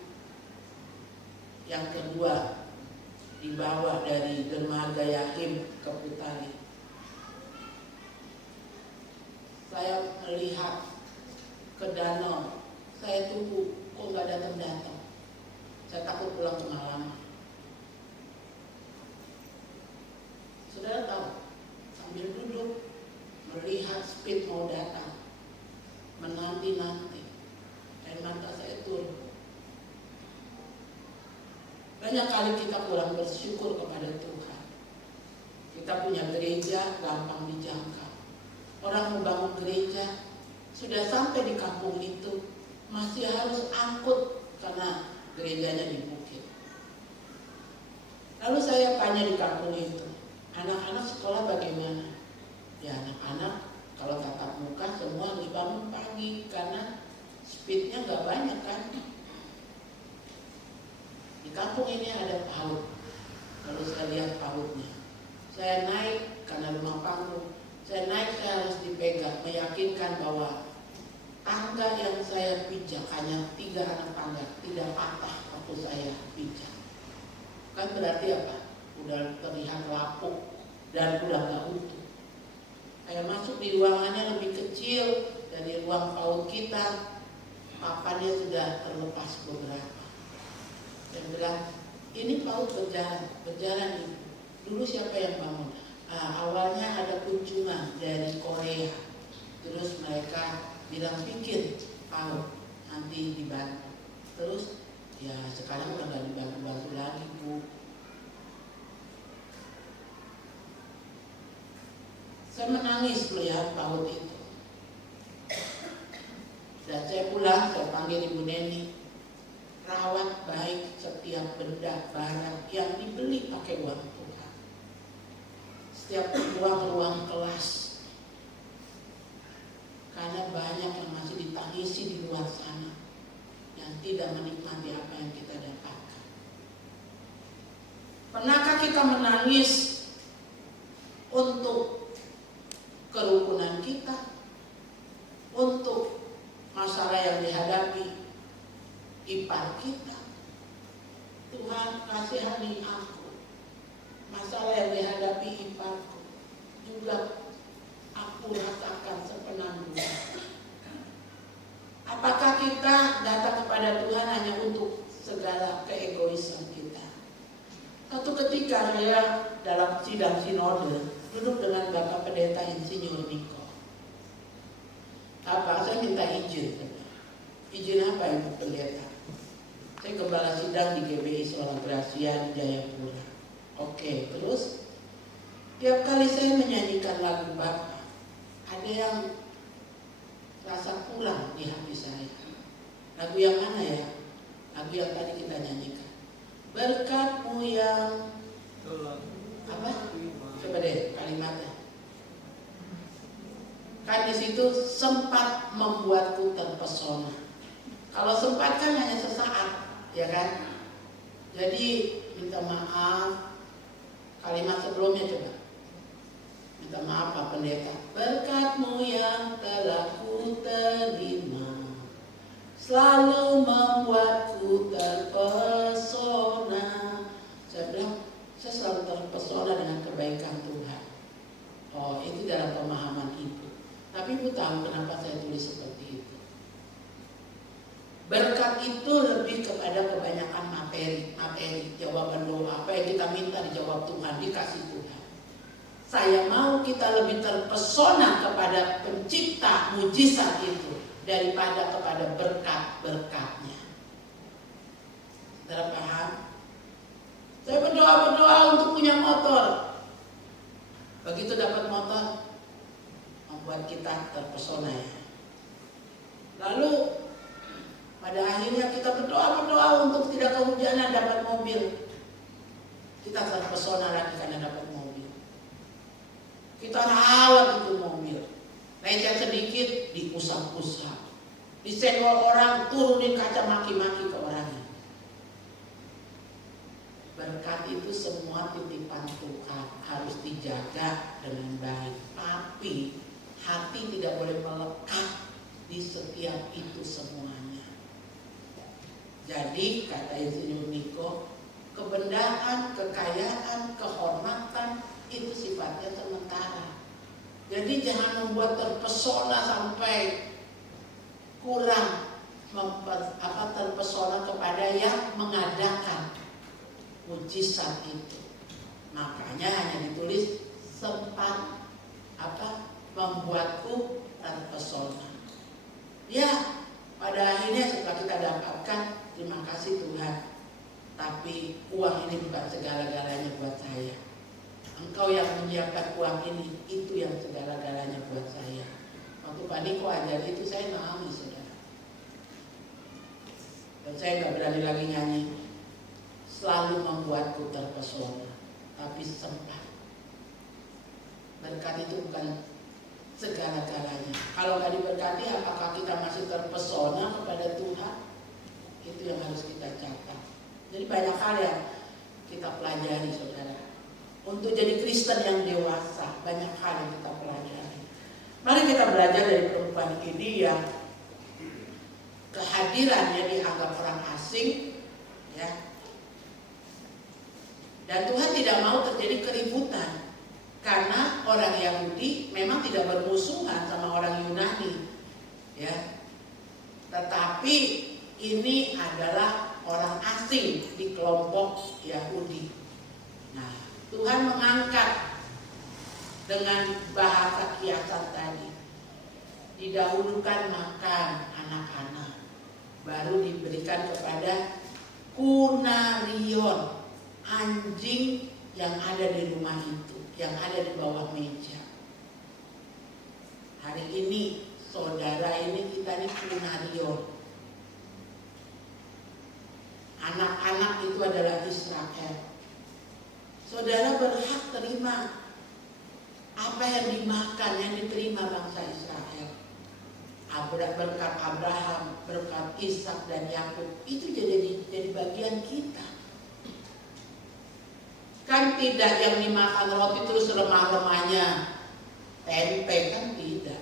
Yang kedua dibawa dari dermaga Yahim ke Putali. Saya melihat ke danau, saya tunggu, kok nggak datang-datang. Saya takut pulang ke malam. Saudara tahu, sambil duduk melihat speed mau datang, menanti-nanti, air mata saya turun. Banyak kali kita kurang bersyukur kepada Tuhan. Kita punya gereja gampang dijangkau. Orang membangun gereja sudah sampai di kampung itu masih harus angkut karena gerejanya di bukit. Lalu saya tanya di kampung itu, anak-anak sekolah bagaimana? Ya anak-anak kalau tatap muka semua harus bangun pagi karena speednya nggak banyak kan. Di kampung ini ada PAUD. Kalau saya lihat PAUDnya, saya naik karena rumah panggung. Saya naik, saya harus dipegang, meyakinkan bahwa tangga yang saya pijak hanya 3 anak tangga, tidak patah waktu saya pijak. Kan berarti apa? Udah terlihat lapuk dan udah gak utuh. Saya masuk di ruangannya lebih kecil dari ruang PAUD kita, papannya sudah terlepas beberapa. Saya bilang, ini PAUD berjalan ibu. Dulu siapa yang bangun? Awalnya ada kunjungan dari Korea. Terus mereka bilang bikin PAUD, nanti dibantu. Terus ya sekarang udah gak dibantu-bantu lagi bu. Saya menangis melihat PAUD itu. Dan saya pulang, saya panggil Ibu Neni. Rawat baik setiap benda barang yang dibeli pakai uang Tuhan. Setiap ruang-ruang kelas. Karena banyak yang masih ditangisi di luar sana yang tidak menikmati apa yang kita dapatkan. Pernahkah kita menangis untuk kerukunan kita, untuk masalah yang dihadapi ipar kita? Tuhan kasihani aku, masalah yang dihadapi iparku juga aku rasakan sepenanggung. Apakah kita datang kepada Tuhan hanya untuk segala keegoisan kita? Satu ketika saya dalam sidang sinode duduk dengan Bapak Pendeta Insinyur Niko. Saya minta izin. Izin apa Ibu Pendeta? Saya gembala sidang di GBI Sola Gracia di Jayapura. Oke, terus tiap kali saya menyanyikan lagu Bapak, ada yang rasa kurang di hati saya. Lagu yang mana ya? Lagu yang tadi kita nyanyikan. Berkat-Mu yang apa? Coba deh kalimatnya. Kan di situ sempat membuatku terpesona. Kalau sempat kan hanya sesaat, ya kan? Jadi minta maaf. Kalimat sebelumnya coba. Minta maaf Pak Pendeta. Berkat-Mu yang telah ku terima selalu membuatku terpesona. Saya bilang, saya selalu terpesona dengan kebaikan Tuhan. Oh, itu dalam pemahaman Ibu. Tapi Ibu tahu kenapa saya tulis seperti itu. Berkat itu lebih kepada kebanyakan materi, jawaban doa. Apa yang kita minta dijawab Tuhan, dikasih Tuhan. Saya mau kita lebih terpesona kepada pencipta mujizat itu daripada kepada berkat-berkatnya. Saudara paham? Saya berdoa untuk punya motor. Begitu dapat motor, membuat kita terpesona ya. Lalu pada akhirnya kita berdoa untuk tidak kehujanan dapat mobil. kita terpesona lagi karena dapat mobil. Kita rawat itu mobil. Lecet sedikit diusap-usap. Disenggol orang, turunin kaca maki-maki ke orangnya. Berkat itu semua titipan Tuhan, harus dijaga dengan baik. Tapi hati tidak boleh melekat di setiap itu semuanya. Jadi kata Insinyur Niko, kebenaran, kekayaan, kehormatan itu sifatnya sementara. Jadi jangan membuat terpesona sampai kurang terpesona kepada yang mengadakan mujizat itu. Makanya hanya ditulis sempat membuatku terpesona. Ya, pada akhirnya setelah kita dapatkan, terima kasih Tuhan. Tapi uang ini bukan segala-galanya buat saya. Engkau yang menyiapkan uang ini, itu yang segala-galanya buat saya. Waktu Pak Niko ajar itu saya nangis, saudara. Dan saya nggak berani lagi nyanyi. Selalu membuatku terpesona, tapi sempat. Berkat itu bukan segala-galanya. Kalau nggak diberkati, apakah kita masih terpesona kepada Tuhan? Itu yang harus kita catat. Jadi banyak hal yang kita pelajari, saudara. Untuk jadi Kristen yang dewasa, banyak hal yang kita pelajari. Mari kita belajar dari perempuan ini yang kehadirannya dianggap orang asing, ya. Dan Tuhan tidak mau terjadi keributan, karena orang Yahudi memang tidak bermusuhan sama orang Yunani, ya. Tetapi ini adalah orang asing di kelompok Yahudi. Nah, Tuhan mengangkat dengan bahasa kiasan tadi. Didahulukan makan anak-anak, baru diberikan kepada kunarion, anjing yang ada di rumah itu, yang ada di bawah meja. Hari ini saudara ini kita ini kunarion. Anak-anak itu adalah Israel. Saudara berhak terima apa yang dimakan, yang diterima bangsa Israel. Berkat Abraham, berkat Ishak dan Yakub, itu jadi bagian kita. Kan tidak yang dimakan roti terus lemah-lemahnya tempe, kan tidak.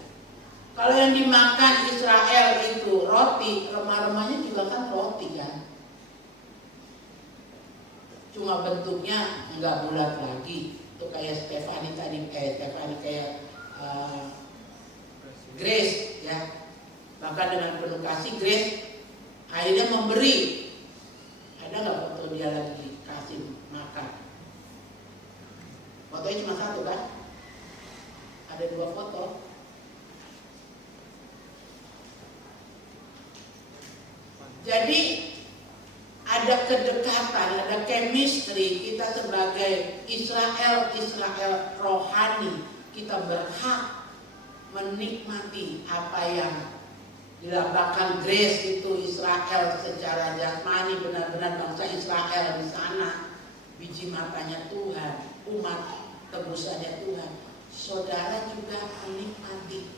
Kalau yang dimakan Israel itu roti, lemah-lemahnya juga kan roti kan. Cuma bentuknya enggak bulat lagi. Itu kayak Stefani tadi, kayak Grace, ya. Bahkan dengan penuh kasih Grace akhirnya memberi. Ada nggak foto dia lagi kasih makan? Fotonya cuma satu kan? Ada 2 foto. Jadi ada kedekatan, ada chemistry. Kita sebagai Israel rohani, kita berhak menikmati apa yang dilambangkan Grace itu Israel secara jasmani, benar-benar bangsa Israel di sana, biji matanya Tuhan, umat tebusannya Tuhan. Saudara juga menikmati,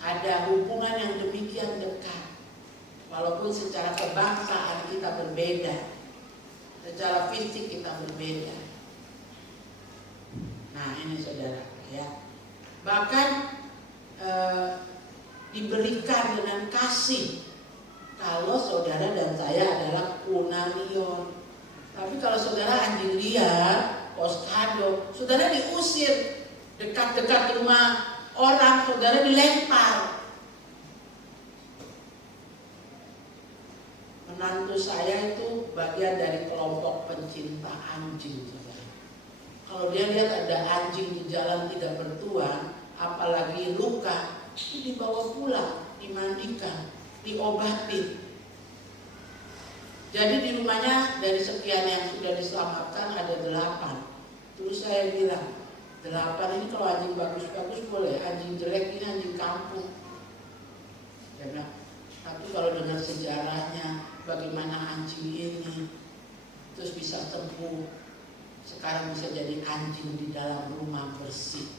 ada hubungan yang demikian dekat. Walaupun secara kebangsaan kita berbeda, secara fisik kita berbeda. Nah ini saudara, ya. Bahkan diberikan dengan kasih. Kalau saudara dan saya adalah kunarion. Tapi kalau saudara anjing liar, poskado, saudara diusir dekat-dekat rumah orang, saudara dilempar. Menantu saya itu bagian dari kelompok pencinta anjing, saudara. Kalau dia lihat ada anjing di jalan tidak bertuan, apalagi luka, itu dibawa pulang, dimandikan, diobatin. Jadi di rumahnya dari sekian yang sudah diselamatkan ada 8. Terus saya bilang, 8 ini kalau anjing bagus-bagus boleh, anjing jelek ini anjing kampung. Dia bilang, tapi kalau dengar sejarahnya, bagaimana anjing ini terus bisa sembuh, sekarang bisa jadi anjing di dalam rumah bersih.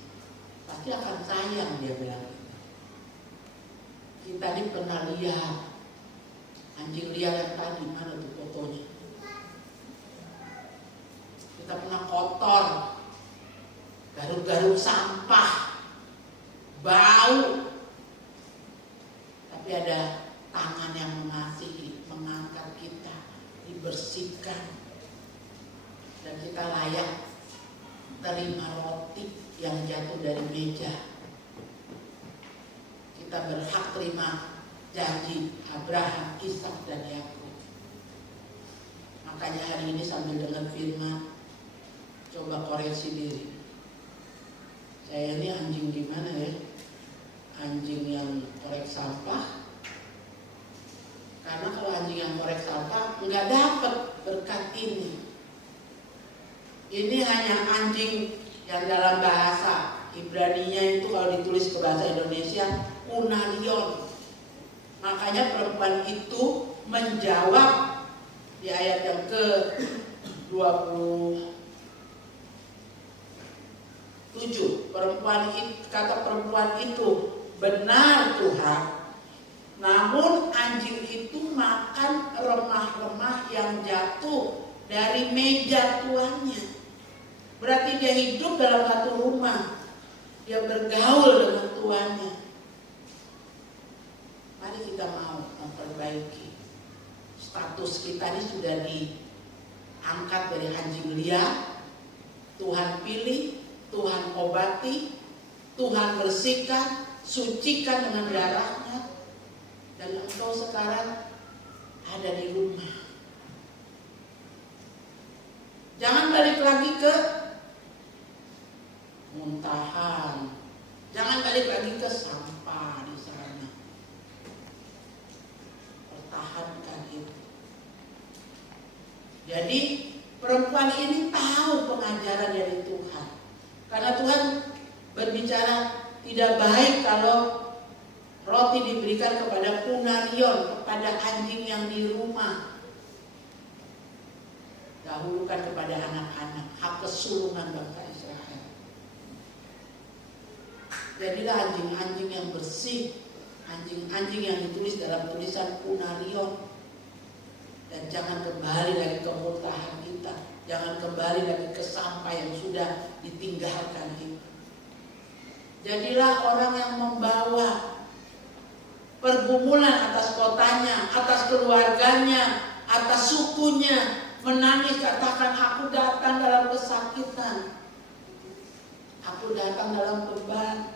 Pasti akan sayang, dia bilang. Kita ini pernah lihat anjing liar yang tadi, mana tuh fotonya? Kita pernah kotor, garuk-garuk sampah, bau. Tapi ada tangan yang mengasihi, mengangkat kita, dibersihkan. Dan kita layak terima roti yang jatuh dari meja. Kita berhak terima janji Abraham, Ishak, dan Yakub. Makanya hari ini sambil dengar firman, coba koreksi diri. Saya ini anjing gimana ya? Anjing yang korek sampah. Karena kalau anjing yang korek sampah nggak dapat berkat ini. Ini hanya anjing yang dalam bahasa Ibrani-nya itu kalau ditulis ke bahasa Indonesia unalion. Makanya perempuan itu menjawab di ayat yang ke-27. Kata perempuan itu, benar Tuhan, namun anjing itu makan remah-remah yang jatuh dari meja tuannya. Berarti dia hidup dalam satu rumah, dia bergaul dengan tuannya. Mari kita mau memperbaiki status kita ini. Sudah diangkat dari anjing liar, Tuhan pilih, Tuhan obati, Tuhan bersihkan, sucikan dengan darahnya. Dan engkau sekarang ada di rumah. Jangan balik lagi ke muntahan, jangan balik lagi ke sampah di sana. Pertahankan itu. Jadi perempuan ini tahu pengajaran dari Tuhan. Karena Tuhan berbicara tidak baik kalau roti diberikan kepada punarion, kepada anjing yang di rumah. Dahulukan kepada anak-anak, hak kesulungan bangsa Israel. Jadilah anjing-anjing yang bersih, anjing-anjing yang ditulis dalam tulisan punarion. Dan jangan kembali lagi ke murtahan kita, jangan kembali lagi ke sampah yang sudah ditinggalkan itu. Jadilah orang yang membawa pergumulan atas kotanya, atas keluarganya, atas sukunya. Menangis, katakan, aku datang dalam kesakitan, aku datang dalam beban,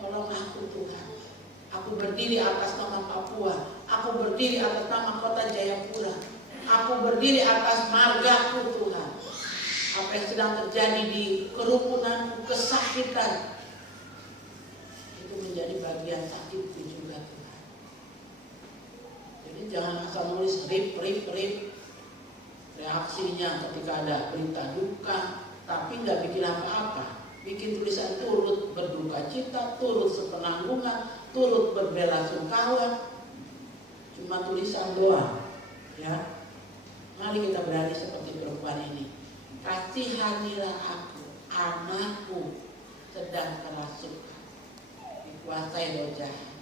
tolong aku Tuhan. Aku berdiri atas nama Papua, aku berdiri atas nama kota Jayapura, aku berdiri atas margaku Tuhan. Apa yang sedang terjadi di kerukunanku, kesakitan, itu menjadi bagian sakitku juga Tuhan. Jadi jangan asal nulis rip. Reaksinya ketika ada berita duka, tapi nggak bikin apa-apa. Bikin tulisan turut berduka cita, turut sepenanggungan, turut berbelasungkawa. Cuma tulisan doang, ya. Mari kita berani seperti perempuan ini. Kasihanilah aku, anakku sedang kerasukan, dikuasai roh jahat.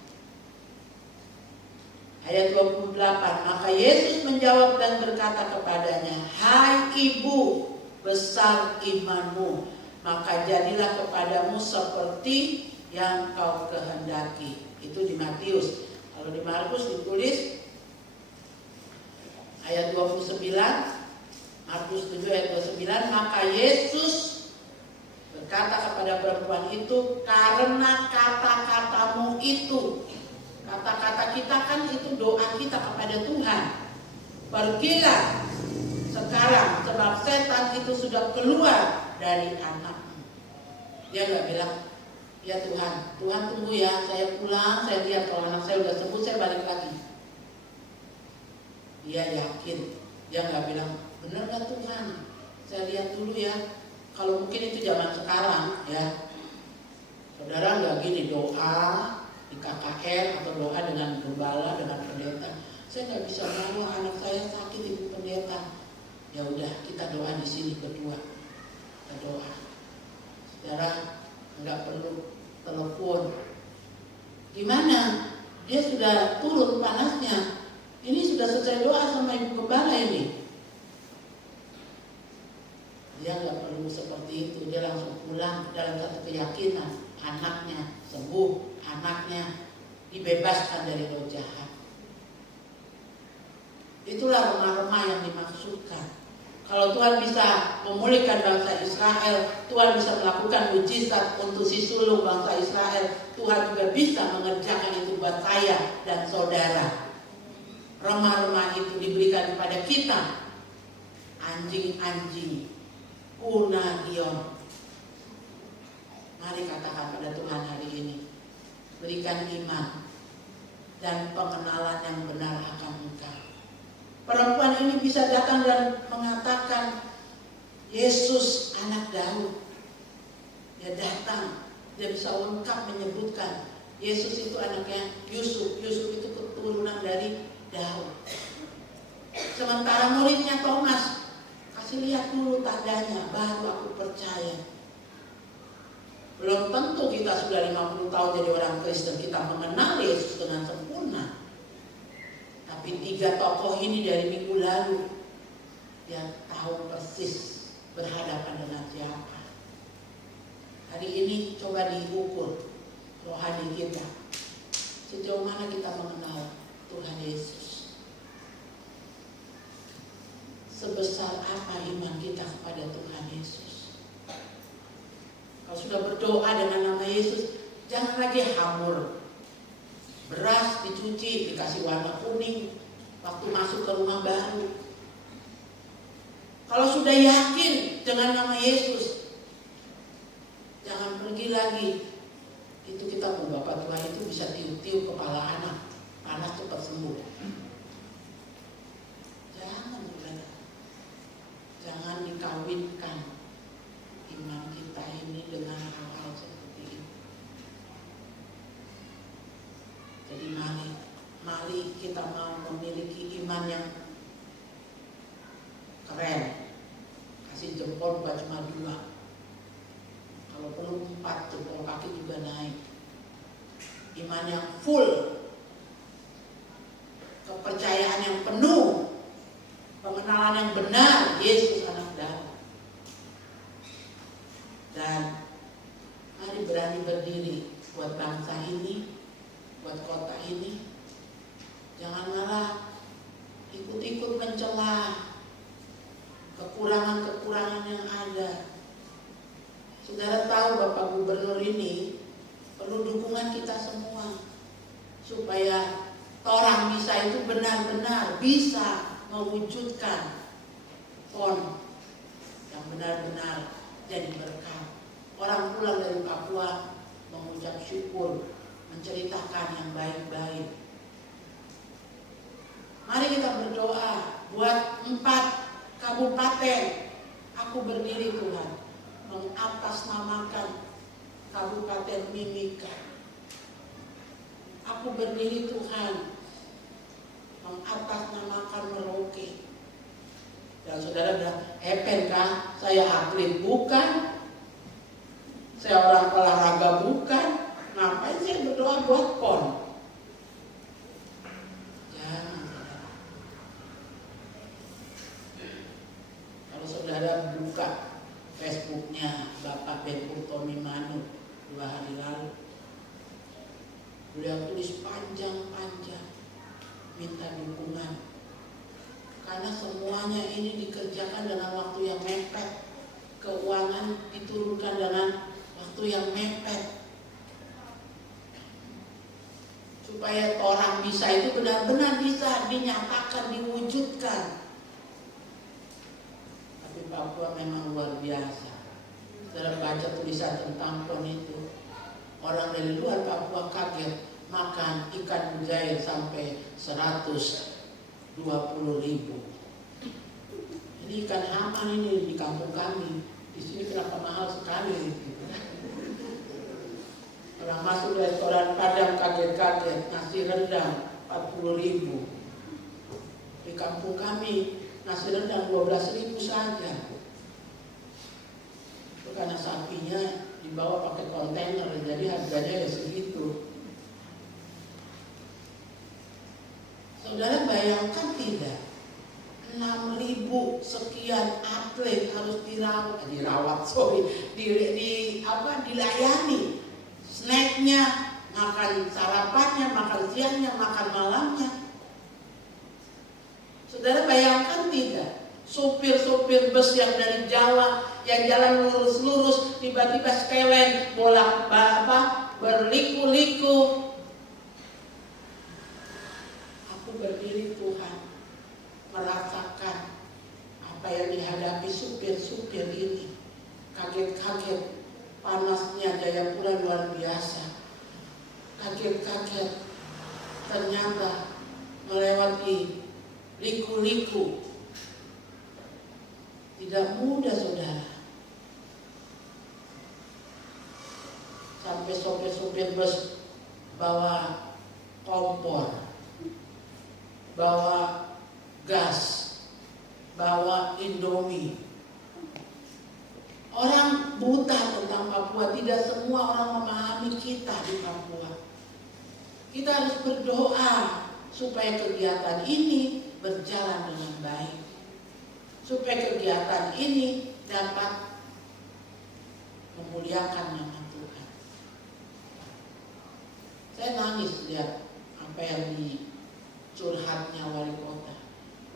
Ayat 28, maka Yesus menjawab dan berkata kepadanya, hai ibu, besar imanmu, maka jadilah kepadamu seperti yang kau kehendaki. Itu di Matius. Kalau di Markus ditulis ayat 29, Markus 7 ayat 29, maka Yesus berkata kepada perempuan itu, karena kata-katamu itu. Kata-kata kita kan itu doa kita kepada Tuhan. Pergilah sekarang sebab setan itu sudah keluar dari anakmu. Dia gak bilang, ya Tuhan tunggu ya, saya pulang, saya lihat kalau anak saya udah sembuh, saya balik lagi. Dia yakin. Dia gak bilang, bener gak Tuhan, saya lihat dulu ya. Kalau mungkin itu zaman sekarang ya, saudara gak gini doa di KKR atau doa dengan gembala, dengan pendeta. Saya nggak bisa bawa anak saya sakit, ibu pendeta. Ya udah, kita doa di sini berdua. berdoa. Saudara nggak perlu telepon. Gimana? Dia sudah turun panasnya. Ini sudah selesai doa sama ibu kepala ini. Dia nggak perlu seperti itu. Dia langsung pulang dalam satu keyakinan, anaknya sembuh, anaknya dibebaskan dari roh jahat. Itulah remah-remah yang dimaksudkan. Kalau Tuhan bisa memulihkan bangsa Israel, Tuhan bisa melakukan mujizat untuk si sulung bangsa Israel, Tuhan juga bisa mengerjakan itu buat saya dan saudara. Remah-remah itu diberikan kepada kita. Anjing-anjing Unahion. Mari katakan pada Tuhan hari ini, berikan iman dan pengenalan yang benar akan Engkau. Perempuan ini bisa datang dan mengatakan Yesus anak Daud. Dia datang, dia bisa lengkap menyebutkan Yesus itu anaknya Yusuf. Yusuf itu keturunan dari Daud. Sementara muridnya Thomas, kasih lihat dulu tandanya, baru aku percaya. Belum tentu kita sudah 50 tahun jadi orang Kristen, kita mengenal Yesus dengan sempurna. Tapi 3 tokoh ini dari minggu lalu, dia tahu persis berhadapan dengan siapa. Hari ini coba diukur rohani kita. Sejauh mana kita mengenal Tuhan Yesus? Sebesar apa iman kita kepada Tuhan Yesus? Kalau sudah berdoa dengan nama Yesus, jangan lagi hamur. Beras dicuci, dikasih warna kuning waktu masuk ke rumah baru. Kalau sudah yakin dengan nama Yesus, jangan pergi lagi. Itu kita mau Bapak Tuhan itu bisa tiup-tiup kepala anak, panas cepat sembuh. Jangan dikawinkan iman kita ini dengan hal-hal seperti ini. Jadi mari kita mau memiliki iman yang keren. Kasih jempol bukan cuma 2. Kalau perlu 4 jempol kaki juga naik. Iman yang full. Kepercayaan yang penuh. Pengenalan yang benar Yesus anak Daud. Dan mari berani berdiri buat bangsa ini, buat kota ini. Jangan malah ikut-ikut mencela kekurangan-kekurangan yang ada. Saudara tahu Bapak Gubernur ini perlu dukungan kita semua supaya orang bisa itu benar-benar bisa mewujudkan PON yang benar-benar jadi berkat. Orang pulang dari Papua mengucap syukur, menceritakan yang baik-baik. Mari kita berdoa buat 4 kabupaten. Aku berdiri Tuhan mengatasnamakan Kabupaten Mimika. Aku berdiri Tuhan mengatasnamakan Merauke. Dan saudara bilang, Epen kah? Saya atlet bukan? Saya orang olahraga bukan? Ngapain saya berdoa buat PON? Jangan. Kalau saudara buka Facebooknya Bapak Benhur Tommy Manu 2 hari lalu, beliau tulis panjang-panjang minta dukungan, karena semuanya ini dikerjakan dengan waktu yang mepet, keuangan diturunkan dengan waktu yang mepet, supaya orang bisa itu benar-benar bisa dinyatakan, diwujudkan. Tapi Papua memang luar biasa. Dalam baca tulisan tentang PON itu, orang dari luar Papua kaget makan ikan mujair sampai 120.000. Ini ikan haman ini di kampung kami. Di sini kenapa mahal sekali? Orang masuk restoran Padang kaget-kaget, nasi rendang 40.000. Di kampung kami nasi rendang 12.000 saja. karena sapinya dibawa pakai kontainer, jadi harganya ya segitu. Saudara bayangkan tidak, 6.000 sekian atlet harus dilayani. Snacknya, makan sarapannya, makan siangnya, makan malamnya. Saudara bayangkan tidak, sopir-sopir bus yang dari Jawa yang jalan lurus-lurus tiba-tiba sekelen berliku-liku. Aku berdiri Tuhan, merasakan apa yang dihadapi supir-supir ini. Kaget-kaget, panasnya Jayapura luar biasa. Kaget-kaget, ternyata melewati liku-liku. Tidak mudah saudara. Sampai sopir-sopir bus bawa kompor, bawa gas, bawa Indomie. Orang buta tentang Papua, tidak semua orang memahami kita di Papua. Kita harus berdoa supaya kegiatan ini berjalan dengan baik, supaya kegiatan ini dapat memuliakan nama Tuhan. Saya nangis lihat apa yang dicurhatnya wali kota.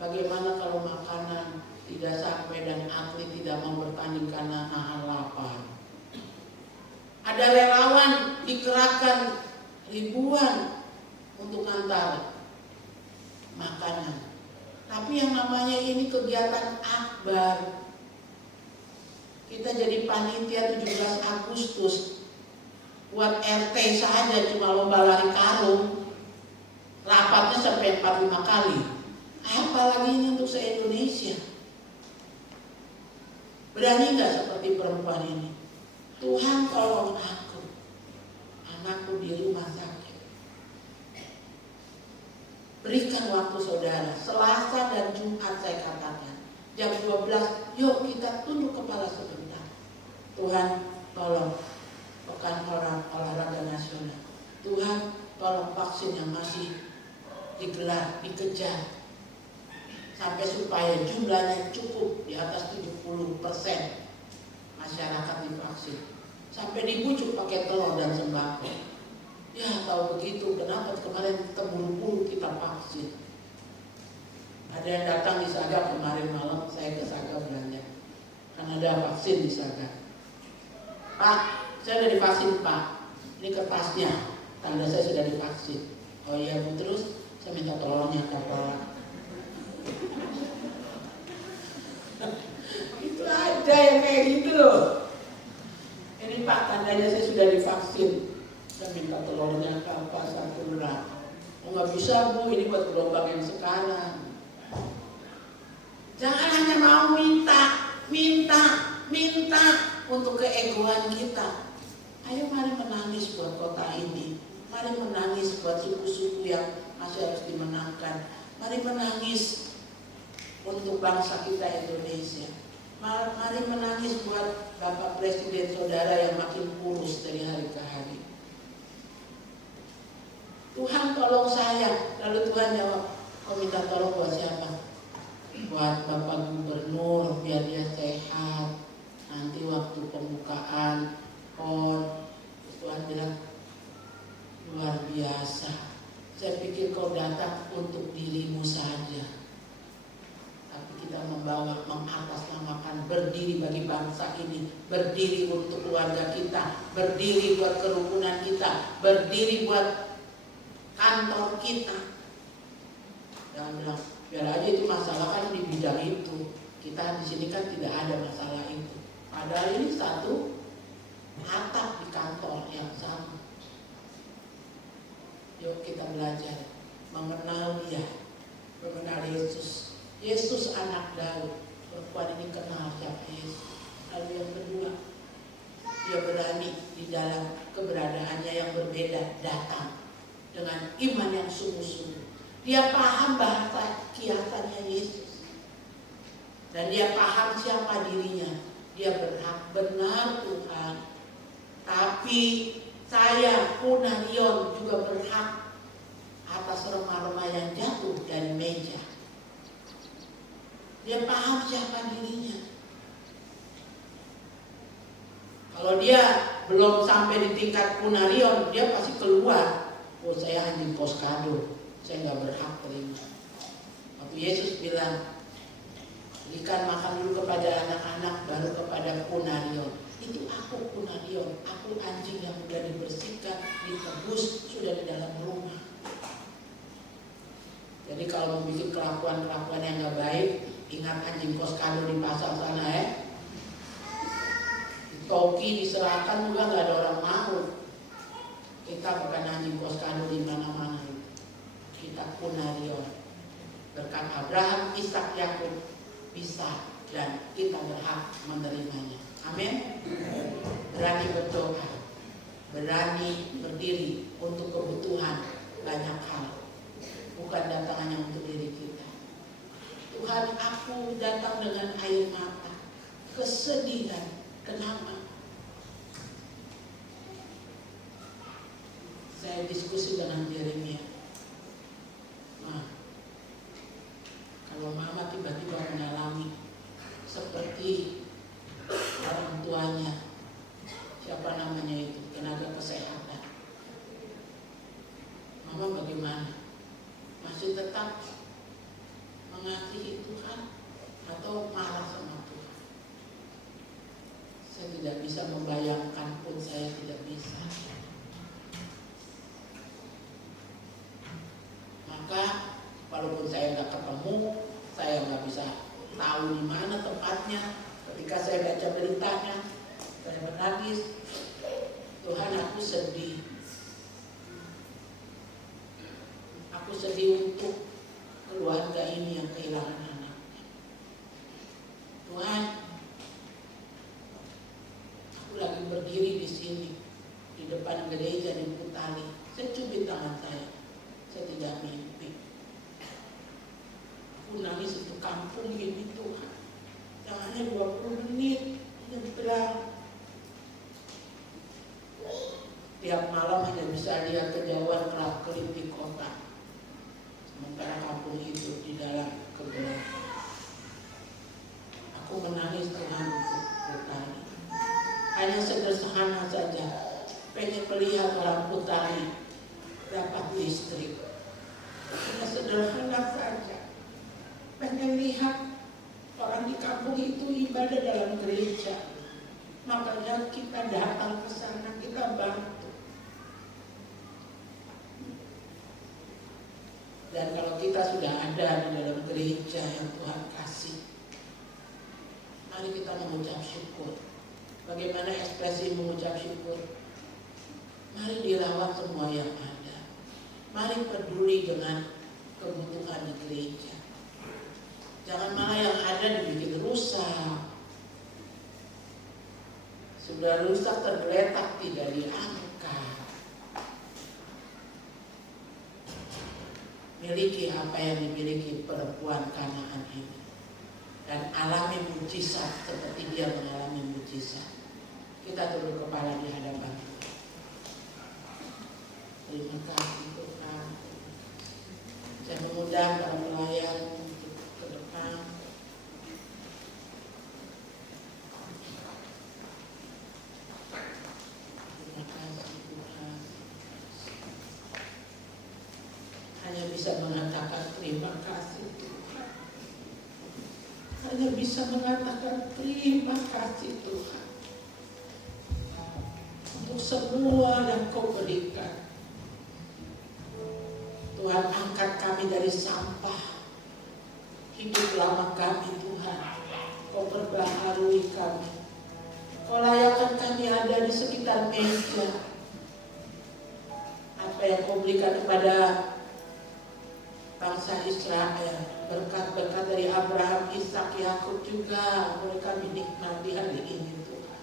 Bagaimana kalau makanan tidak sampai dan atlet tidak mau bertanding karena nahan lapar. Ada relawan dikerahkan ribuan untuk antar makanan. Tapi yang namanya ini kegiatan akbar. Kita jadi panitia 17 Agustus. Buat RT saja cuma lomba lari karung. Rapatnya sampai 4-5 kali. Apalagi ini untuk se-Indonesia. Berani gak seperti perempuan ini? Tuhan tolong aku. Anakku di rumah sakit. Berikan waktu saudara. Selasa dan Jumat saya katakan. Jam 12, yuk kita tunduk kepala sebentar. Tuhan tolong pekan olahraga nasional. Tuhan tolong vaksin yang masih digelar, dikejar. Sampai supaya jumlahnya cukup di atas 70% masyarakat divaksin. Sampai dibujuk pakai telur dan sembako. Ya tahu begitu, kenapa kemarin terburu-buru kita vaksin. Ada yang datang di Saga kemarin malam, saya ke Saga belanja. Kan ada vaksin di Saga. Pak, saya sudah divaksin Pak. Ini kertasnya, tanda saya sudah divaksin. Oh iya Bu, terus saya minta tolongnya Kak. Itu ada yang kayak gitu loh. Ini Pak, tandanya saya sudah divaksin. Saya minta telurnya apa satu berat. Oh nggak bisa Bu, ini buat gelombang yang sekarang. Jangan hanya mau minta untuk keegoan kita. Ayo mari menangis buat kota ini. Mari menangis buat suku-suku yang masih harus dimenangkan. Mari menangis untuk bangsa kita Indonesia. Mari menangis buat Bapak Presiden saudara yang makin kurus dari hari ke hari. Tuhan tolong saya. Lalu Tuhan jawab, kau minta tolong buat siapa? Buat Bapak Gubernur biar dia sehat. Nanti waktu pembukaan PON, Tuhan bilang luar biasa. Saya pikir kau datang untuk dirimu saja. Tapi kita membawa, mengatasnamakan, berdiri bagi bangsa ini, berdiri untuk keluarga kita, berdiri buat kerukunan kita, berdiri buat kantor kita. Jangan bilang, biar aja itu masalah kan di bidang itu. Kita di sini kan tidak ada masalah itu. Padahal ini satu atap di kantor yang sama. Yuk kita belajar mengenal Dia, mengenal Yesus. Yesus anak Daud. Perempuan ini kenal siapa Yesus. Lalu yang kedua, dia berani di dalam keberadaannya yang berbeda datang dengan iman yang sungguh-sungguh. Dia paham bahasa kiasannya Yesus. Dan dia paham siapa dirinya. Dia berhak, benar Tuhan. Tapi saya Punarion juga berhak atas remah-remah yang jatuh dari meja. Dia paham siapa dirinya. Kalau dia belum sampai di tingkat Punarion, dia pasti keluar. Oh, saya anjing poskado, saya nggak berhak terima. Waktu Yesus bilang, berikan makan dulu kepada anak-anak, baru kepada Punarion. Itu aku Punarion, aku anjing yang sudah dibersihkan, ditebus, sudah di dalam rumah. Jadi kalau mau bikin kelakuan-kelakuan yang nggak baik, ingat anjing poskado di pasar sana ya. Toki diserahkan juga nggak ada orang mau. Kita bukan anjing poskado di mana-mana. Kita Punarion. Berkat Abraham, Ishak, Yakub bisa dan kita berhak menerimanya. Amin. Berani berdoa, berani berdiri untuk kebutuhan banyak hal, bukan datang hanya untuk diri kita. Tuhan, aku datang dengan air mata, kesedihan. Kenapa? Saya diskusi dengan Yeremia. Kalau mama tiba-tiba mengalami seperti orang tuanya, siapa namanya itu, tenaga kesehatan, mama bagaimana? Masih tetap mengasihi Tuhan atau marah sama Tuhan? Saya tidak bisa membayangkan pun, saya tidak bisa. Maka walaupun saya nggak ketemu, saya nggak bisa tahu di mana tempatnya. Ketika saya baca beritanya, saya menangis. Tuhan, aku sedih. Aku sedih untuk keluarga ini yang kehilangan anaknya. Tuhan, aku lagi berdiri di sini, di depan gereja di Putali. Saya cubit tangan saya tidak mimpi. Aku nangis itu kampung ini Tuhan. Jangannya 20 menit nyebrang. Tiap malam hanya bisa lihat kejauhan kelap-kelip di kota. Sementara kampung itu di dalam kegelapan. Aku menangis Tuhan untuk Putali. Hanya sederhana saja, pengen melihat orang Putali dapat listrik. Hanya sederhana saja, pengen lihat orang di kampung itu ibadah dalam gereja. Makanya kita datang ke sana, kita bantu. Dan kalau kita sudah ada di dalam gereja yang Tuhan kasih, mari kita mengucap syukur. Bagaimana ekspresi mengucap syukur? Mari dirawat semua yang ada. Mari peduli dengan kebutuhan di gereja. Jangan malah yang ada dibikin rusak. Sudah rusak, tergeletak, tidak diangkat. Miliki apa yang dimiliki perempuan Kanaan ini. Dan alami mujizat seperti dia mengalami mujizat. Kita tunduk kepala di hadapan Tuhan. Terima kasih Tuhan. Saya mengundang para pelayan untuk ke depan. Terima kasih Tuhan. Hanya bisa mengatakan terima kasih Tuhan. Hanya bisa mengatakan terima kasih Tuhan. Untuk semua yang Kau berikan. Tuhan, angkat kami dari sampah hidup lama kami Tuhan. Kau perbaharui kami. Kau layakan kami ada di sekitar meja. Apa yang Kau berikan kepada bangsa Israel, berkat-berkat dari Abraham, Ishak, Yakub juga boleh kami nikmati hari ini Tuhan.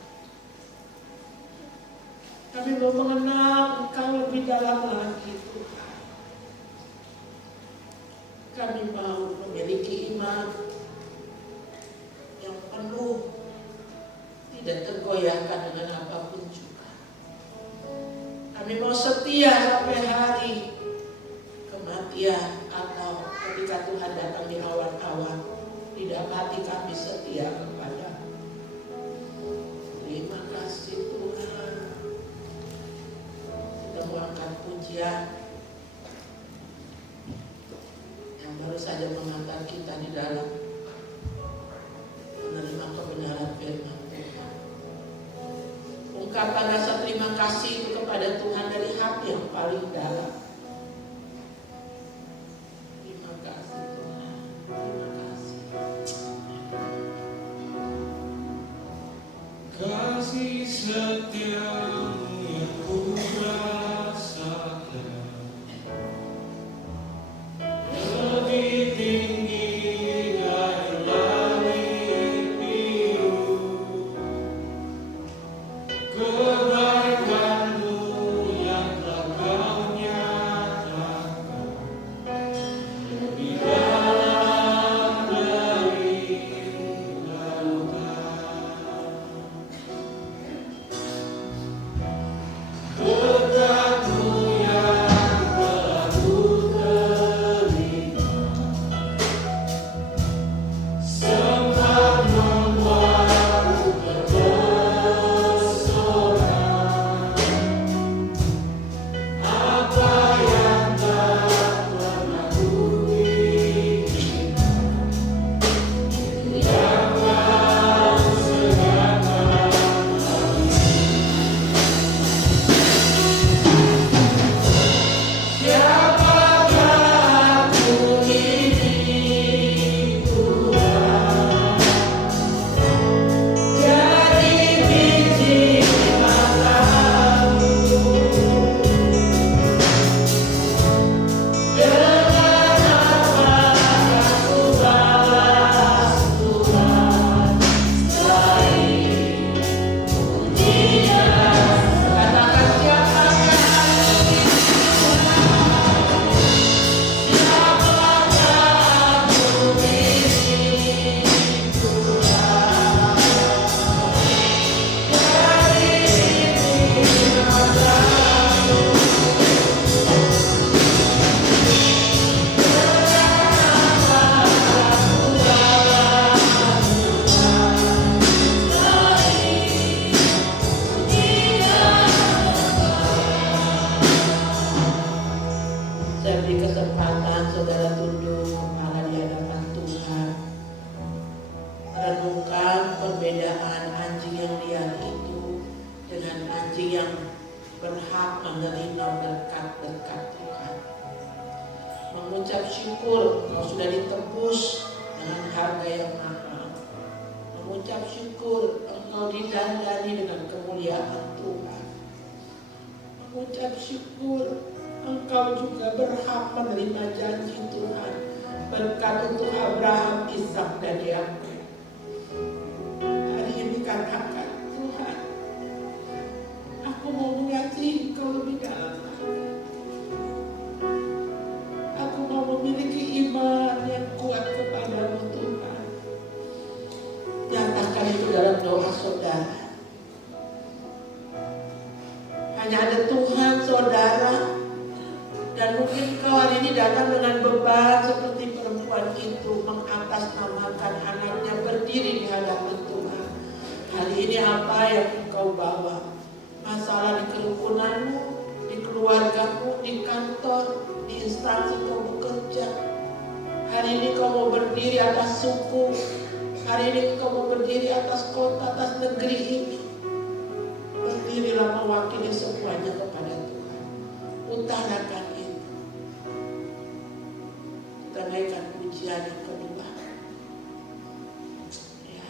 Kami mau mengenal Engkau lebih dalam lagi Tuhan. Kami mau memiliki iman yang penuh tidak tergoyahkan dengan apapun juga. Kami mau setia sampai hari kematian atau ketika Tuhan datang di awan-awan. Di dalam hati kami setia kepada. Terima kasih Tuhan. Kita mau angkat pujian yang baru saja mengantar kita di dalam menerima kebenaran firman Tuhan. Ungkapan rasa terima kasih itu kepada Tuhan dari hati yang paling dalam. Terima kasih Tuhan. Terima kasih. Kasih setiamu yang ku rasakan lebih tinggi dari langit biru. Kebaikanmu yang telah kau nyatakan lebih dalam dari lautan. Berkat-Mu yang telah ku terima, sempat membuatku terpesona. Apa yang tak pernah ku inginkan, yang Kau sediakan. Siapakah aku ini Tuhan? Jadi biji matamu. Dengan apa aku balas Tuhan selain pujian? Katakan siapakah saya beri kesempatan saudara tunduk kepala di hadapan Tuhan, renungkan perbedaan anjing yang liar itu dengan anjing yang berhak menerima berkat-berkat Tuhan. Mengucap syukur kau sudah ditebus dengan harga yang mahal. Mengucap syukur engkau didandani dengan kemuliaan Tuhan. Mengucap syukur engkau juga berhak menerima janji Tuhan, berkat untuk Abraham, Ishak dan Yakub. Hari ini katakan, Tuhan, aku mau mengasihi Engkau lebih dalam lagi. Aku mau memiliki iman yang kuat kepadamu Tuhan. Nyatakan itu dalam doa saudara. Hanya ada Tuhan saudara. Dan mungkin kau hari ini datang dengan beban seperti perempuan itu mengatasnamakan anaknya berdiri di hadapan Tuhan. Hari ini apa yang kau bawa? Masalah di kerukunanmu, di keluargamu, di kantor, di instansi kau bekerja. Hari ini kau mau berdiri atas suku. Hari ini kau mau berdiri atas kota, atas negeri ini. Berdirilah mewakili semuanya kepada Tuhan. Utarakan itu. Kita naikkan pujian yang kedua. Ya,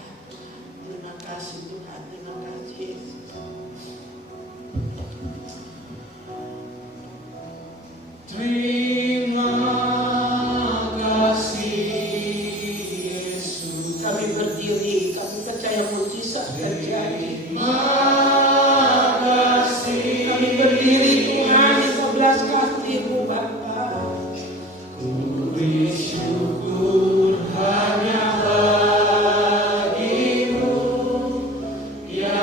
terima kasih Tuhan, terima kasih Yesus. Terima kasih Yesus. Kami berdiri, kami percaya mujizat terjadi. Terima kasih. Kami berdiri Tuhan di sebelah kasih-Mu Bapa. Ku beri syukur hanya bagimu, ya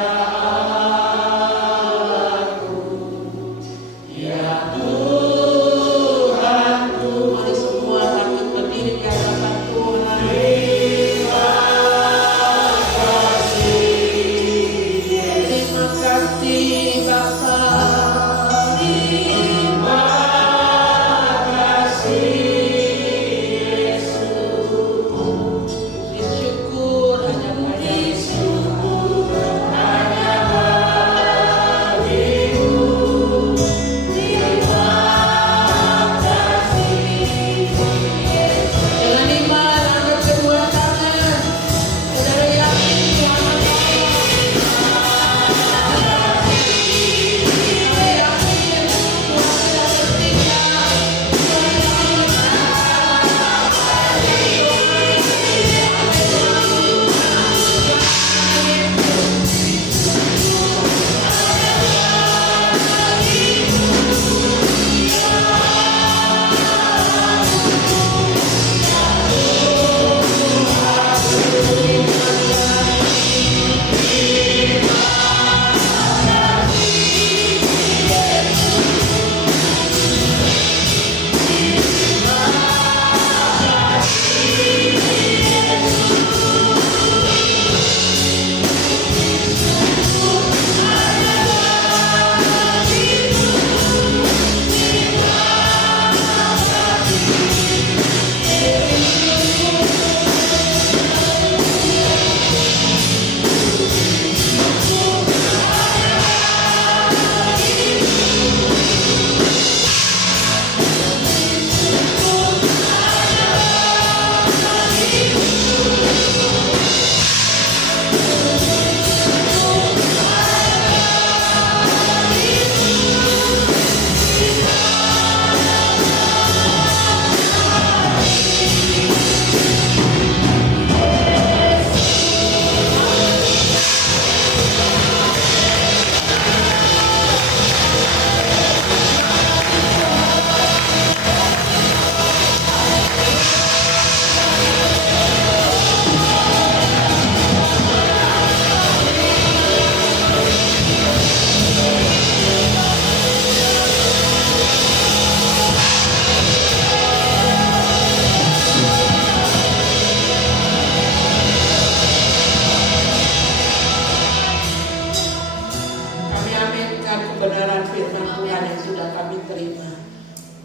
kebenaran firman Tuhan yang sudah kami terima.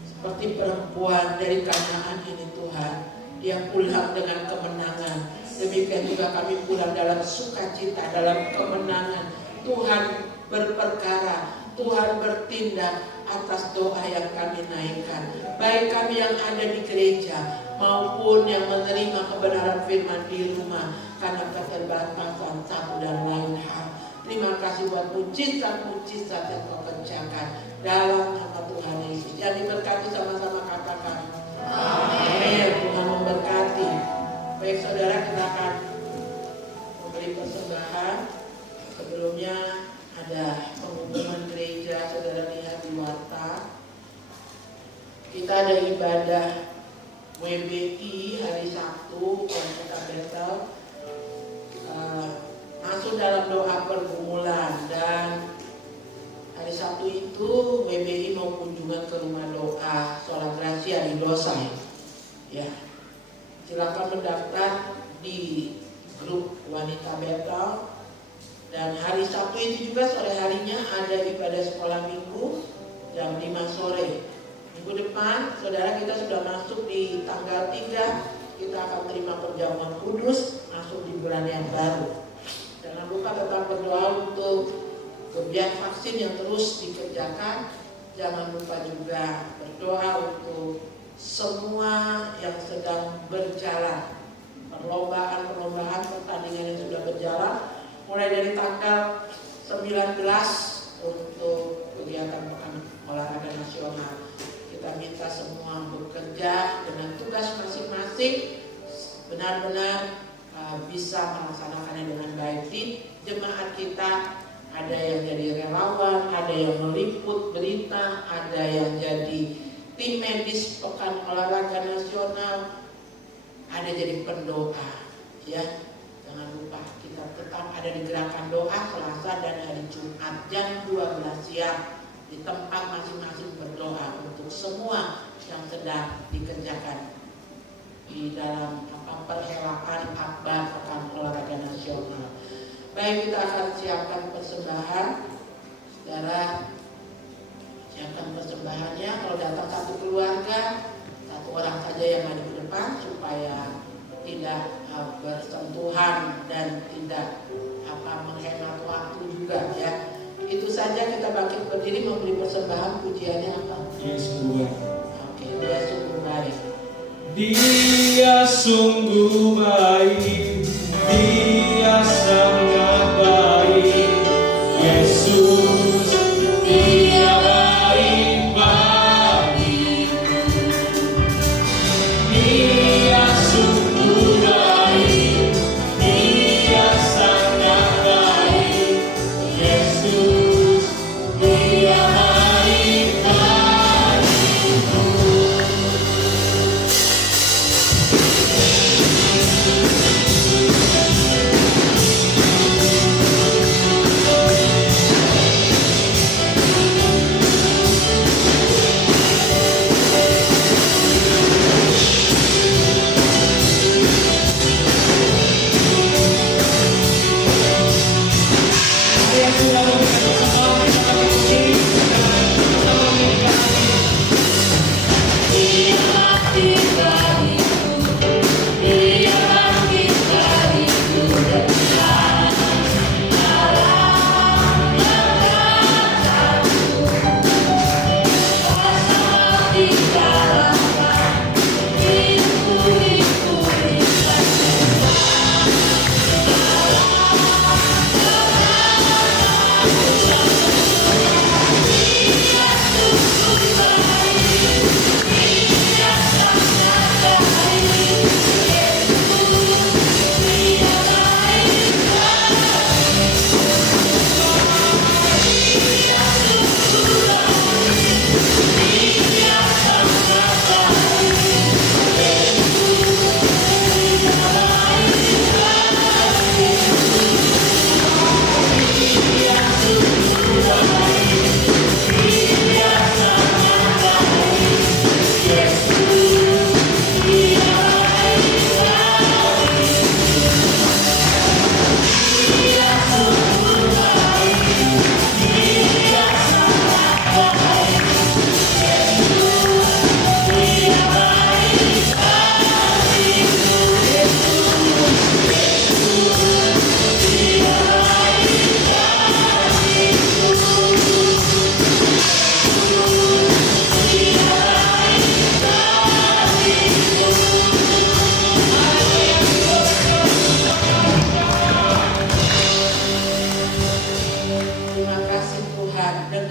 Seperti perempuan dari Kanaan ini Tuhan, dia pulang dengan kemenangan. Demikian juga kami pulang dalam sukacita, dalam kemenangan. Tuhan berperkara, Tuhan bertindak atas doa yang kami naikkan. Baik kami yang ada di gereja maupun yang menerima kebenaran firman di rumah karena keterbatasan satu dan lain hal. Terima kasih buat mujizat-mujizat yang kau kerjakan dalam nama Tuhan Yesus. Yang diberkati sama-sama katakan amin. Tuhan memberkati. Baik saudara, kita akan memberi persembahan. Sebelumnya ada pengumuman gereja, saudara lihat di warta. Kita ada ibadah WBI hari Sabtu, kita Betel. Masuk dalam doa pergumulan, dan hari Sabtu itu WBI mau kunjungan ke rumah doa Sola Gracia di Dosai. Ya, silakan mendaftar di grup wanita Betel. Dan hari Sabtu itu juga sore harinya ada ibadah sekolah minggu jam 5 sore. Minggu depan, saudara, kita sudah masuk di tanggal 3, kita akan terima perjamuan kudus, masuk di bulan yang baru. Jangan lupa tetap berdoa untuk kebijakan vaksin yang terus dikerjakan. Jangan lupa juga berdoa untuk semua yang sedang berjalan, perlombaan pertandingan yang sudah berjalan, mulai dari tanggal 19 untuk kegiatan pekan olahraga nasional. Kita minta semua bekerja dengan tugas masing-masing, benar-benar bisa melaksanakannya dengan baik. Di jemaat kita ada yang jadi relawan, ada yang meliput berita, ada yang jadi tim medis pekan olahraga nasional, ada jadi pendoa. Ya, jangan lupa kita tetap ada di gerakan doa Selasa dan hari Jumat jam 12 siang di tempat masing-masing berdoa untuk semua yang sedang dikerjakan di dalam perhelatan akbar pekan olahraga nasional. Baik, kita akan siapkan persembahan. Saudara, siapkan persembahannya. Kalau datang satu keluarga, satu orang saja yang ada di depan supaya tidak bersentuhan dan tidak menghemat waktu juga, ya. Itu saja. Kita bangkit berdiri memberi persembahan. Pujiannya apa? Yesus. Oke, dia sungguh baik. Dia sungguh baik, dia sangat baik. Yesus, dia baik bagiku. Dia sungguh baik, dia sangat baik. Yesus, dia baik bagiku.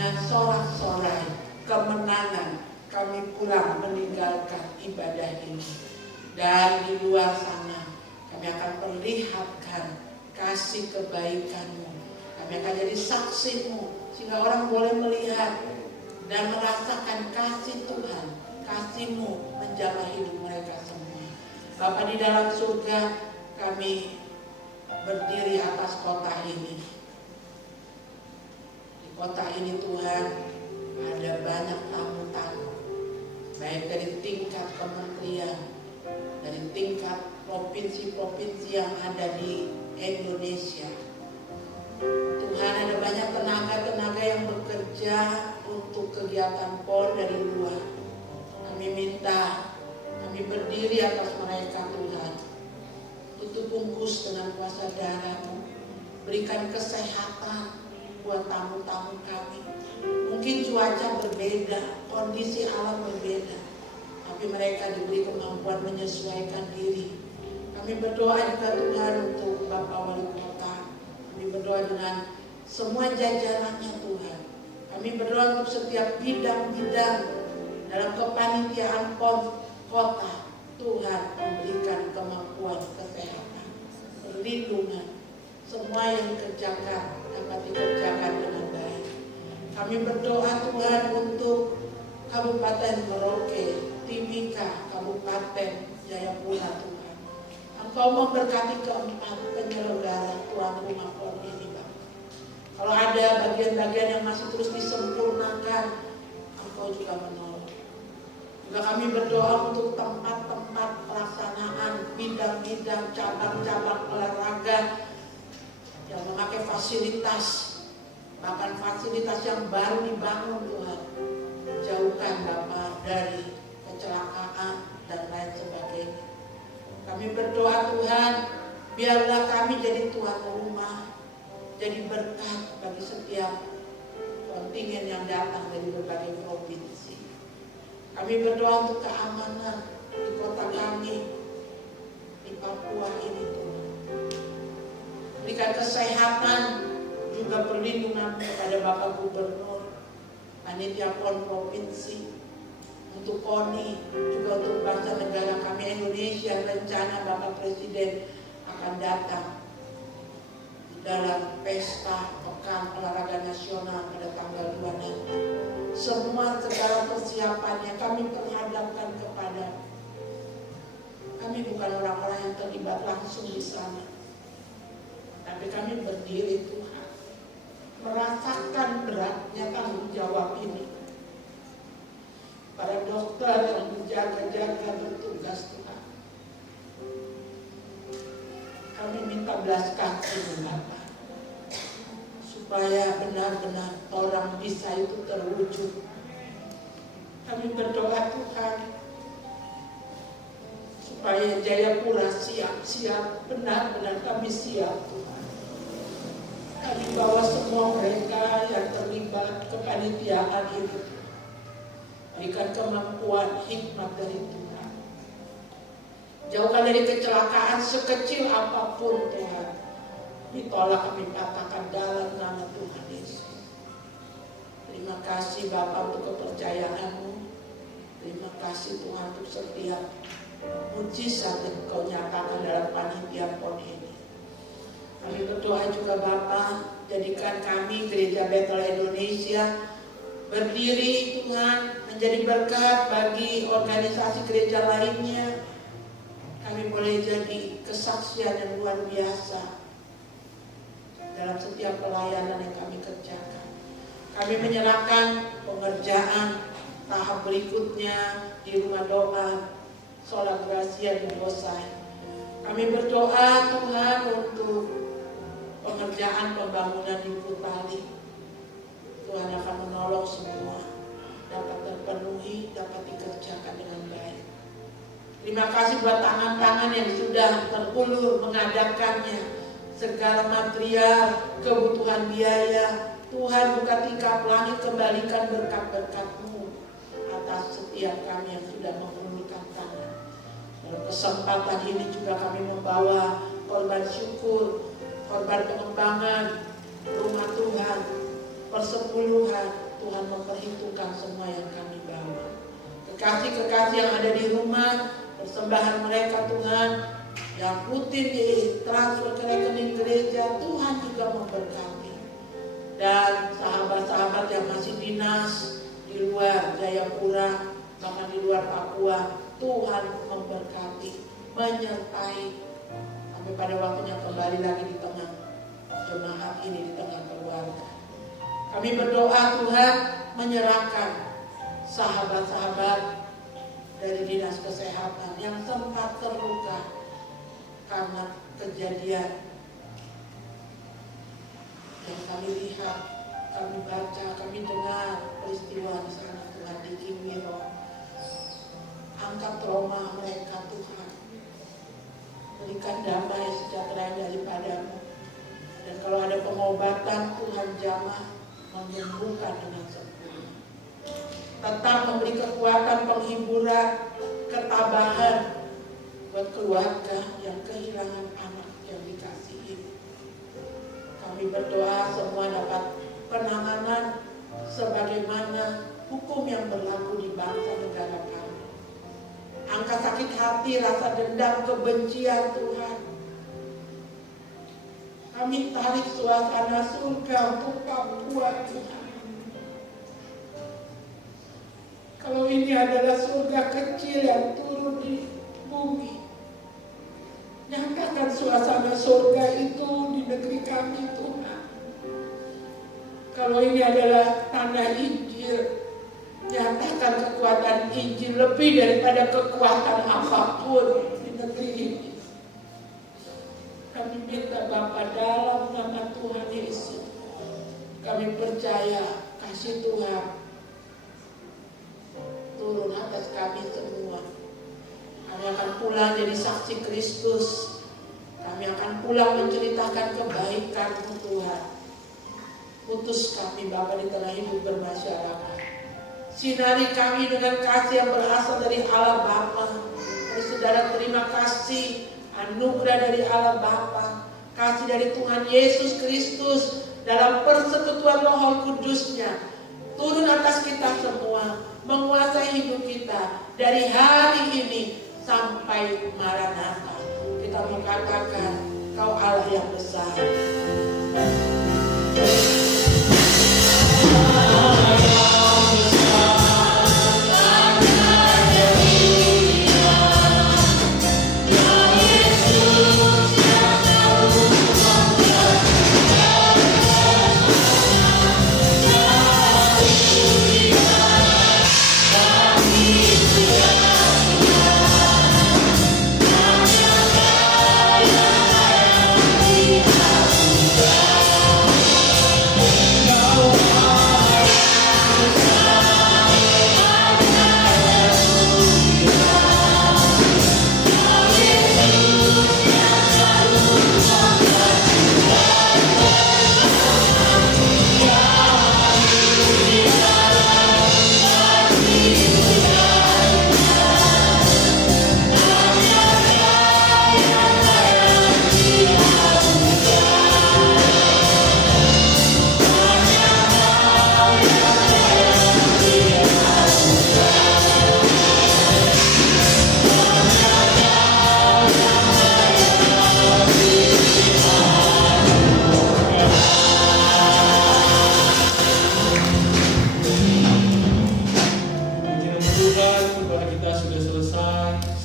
dengan sorak-sorai kemenangan kami pulang meninggalkan ibadah ini. Dan di luar sana kami akan perlihatkan kasih kebaikan-Mu. Kami akan jadi saksi-Mu sehingga orang boleh melihat dan merasakan kasih Tuhan, kasih-Mu menjamah hidup mereka semua. Bapa di dalam surga, kami berdiri atas kota ini. Di kota ini Tuhan ada banyak tamu-tamu, baik dari tingkat kementerian, dari tingkat provinsi-provinsi yang ada di Indonesia. Tuhan, ada banyak tenaga-tenaga yang bekerja untuk kegiatan PON dari luar. Kami minta, kami berdiri atas mereka Tuhan. Tutup bungkus dengan kuasa darah-Mu. Berikan kesehatan buat tamu-tamu kami. Mungkin cuaca berbeda, kondisi alam berbeda, tapi mereka diberi kemampuan menyesuaikan diri. Kami berdoa juga Tuhan untuk Bapak Wali Kota. Kami berdoa dengan semua jajarannya Tuhan. Kami berdoa untuk setiap bidang-bidang dalam kepanitiaan PON kota. Tuhan memberikan kemampuan kesehatan, perlindungan. Semua yang dikerjakan dapat dikerjakan dengan baik. Kami berdoa Tuhan untuk Kabupaten Merauke, Timika, Kabupaten Jayapura Tuhan. Engkau memberkati keempat penyelenggara tuan rumah PON ini Bapak. Kalau ada bagian-bagian yang masih terus disempurnakan, Engkau juga menolong. Juga kami berdoa untuk tempat-tempat pelaksanaan bidang-bidang cabang-cabang olahraga yang memakai fasilitas, bahkan fasilitas yang baru dibangun Tuhan. Jauhkan Bapak dari kecelakaan dan lain sebagainya. Kami berdoa Tuhan, biarlah kami jadi tuan rumah, jadi berkat bagi setiap kontingen yang datang dari berbagai provinsi. Kami berdoa untuk keamanan di kota kami, di Papua ini Tuhan. Berikan kesehatan, juga perlindungan kepada Bapak Gubernur, panitia PON provinsi, untuk KONI, juga untuk bangsa negara kami Indonesia. Rencana Bapak Presiden akan datang dalam pesta Pekan Olahraga Nasional pada tanggal 2 nanti. Semua segala persiapannya kami perhadapkan kepada. Kami bukan orang-orang yang terlibat langsung di sana, tapi kami berdiri Tuhan, merasakan beratnya tanggung jawab ini. Para dokter yang berjaga-jaga bertugas Tuhan, kami minta belas kasih Bapak, supaya benar-benar orang bisa itu terwujud. Kami berdoa Tuhan, supaya Jayapura siap-siap, benar-benar kami siap Tuhan. Kami bawa semua mereka yang terlibat kepanitiaan ini. Berikan kemampuan, hikmat dari Tuhan. Jauhkan dari kecelakaan sekecil apapun Tuhan. Ditolak kami katakan dalam nama Tuhan Yesus. Terima kasih Bapak untuk kepercayaan-Mu. Terima kasih Tuhan untuk setiap mujizat yang Kau nyatakan dalam panitia PON ini. Kami berdoa juga Bapak, jadikan kami Gereja Bethel Indonesia berdiri Tuhan, menjadi berkat bagi organisasi gereja lainnya. Kami boleh jadi kesaksian yang luar biasa dalam setiap pelayanan yang kami kerjakan. Kami menyerahkan pengerjaan tahap berikutnya di rumah doa Sola Gracia di Dosai. Kami berdoa Tuhan untuk pengerjaan pembangunan di Putali. Tuhan akan menolong semua dapat terpenuhi, dapat dikerjakan dengan baik. Terima kasih buat tangan-tangan yang sudah terulur mengadakannya. Segala material, kebutuhan biaya, Tuhan buka tingkap langit, kembalikan berkat-berkat-Mu atas setiap kami yang sudah mengulurkan tangan. Dalam kesempatan ini juga kami membawa korban syukur, korban pengembangan rumah Tuhan, persepuluhan. memperhitungkan semua yang kami bawa. Kekasih-kekasih yang ada di rumah, persembahan mereka Tuhan, yang rutin ditransfer ke rekening gereja, Tuhan juga memberkati. Dan sahabat-sahabat yang masih dinas di luar Jayapura, bahkan di luar Papua, Tuhan memberkati, menyertai, sampai pada waktunya kembali lagi di tengah jemaat ini, di tengah keluarga. Kami berdoa Tuhan menyerahkan sahabat-sahabat dari dinas kesehatan yang sempat terluka karena kejadian yang kami lihat, kami baca, kami dengar peristiwa di sana Tuhan, di Kiwiro. Angkat trauma mereka Tuhan, berikan damai sejahtera daripadamu. Dan kalau ada pengobatan, Tuhan jamah menyembuhkan dengan sempurna. Tetap memberi kekuatan, penghiburan, ketabahan buat keluarga yang kehilangan anak yang dikasihi. Kami berdoa semua dapat penanganan sebagaimana hukum yang berlaku di bangsa negara kami. Angka sakit hati, rasa dendam, kebencian Tuhan, kami tarik suasana surga untuk Papua Tuhan. Kalau ini adalah surga kecil yang turun di bumi, nyatakan suasana surga itu di negeri kami Tuhan. Kalau ini adalah tanah Injil, nyatakan kekuatan Injil lebih daripada kekuatan apapun di negeri ini. Kami minta Bapa dalam nama Tuhan Yesus, kami percaya kasih Tuhan turun atas kami semua. Kami akan pulang jadi saksi Kristus. Kami akan pulang menceritakan kebaikan-Mu Tuhan. Putus kami Bapa di tengah hidup bermasyarakat. Sinari kami dengan kasih yang berasal dari Allah Bapa. Dari saudara terima kasih anugerah dari Allah Bapa, kasih dari Tuhan Yesus Kristus dalam persekutuan Roh Kudus-Nya turun atas kita semua, menguasai hidup kita dari hari ini sampai Maranatha. Kita mengatakan Kau Allah yang besar.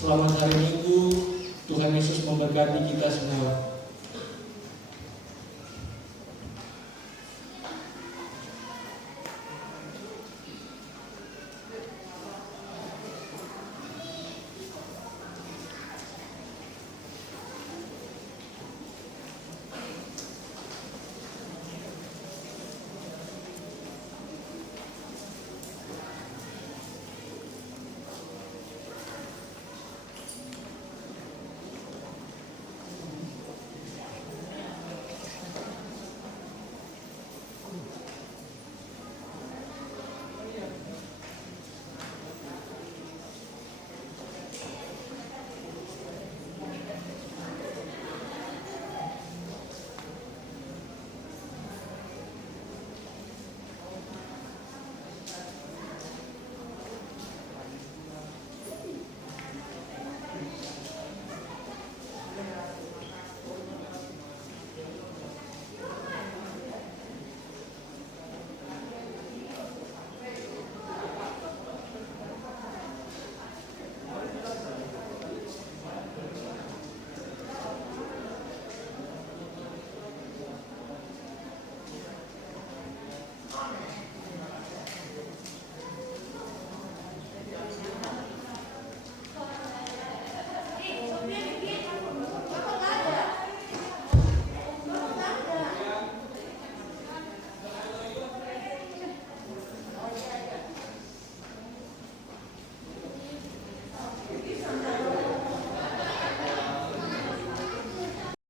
Selamat hari Minggu. Tuhan Yesus memberkati kita semua.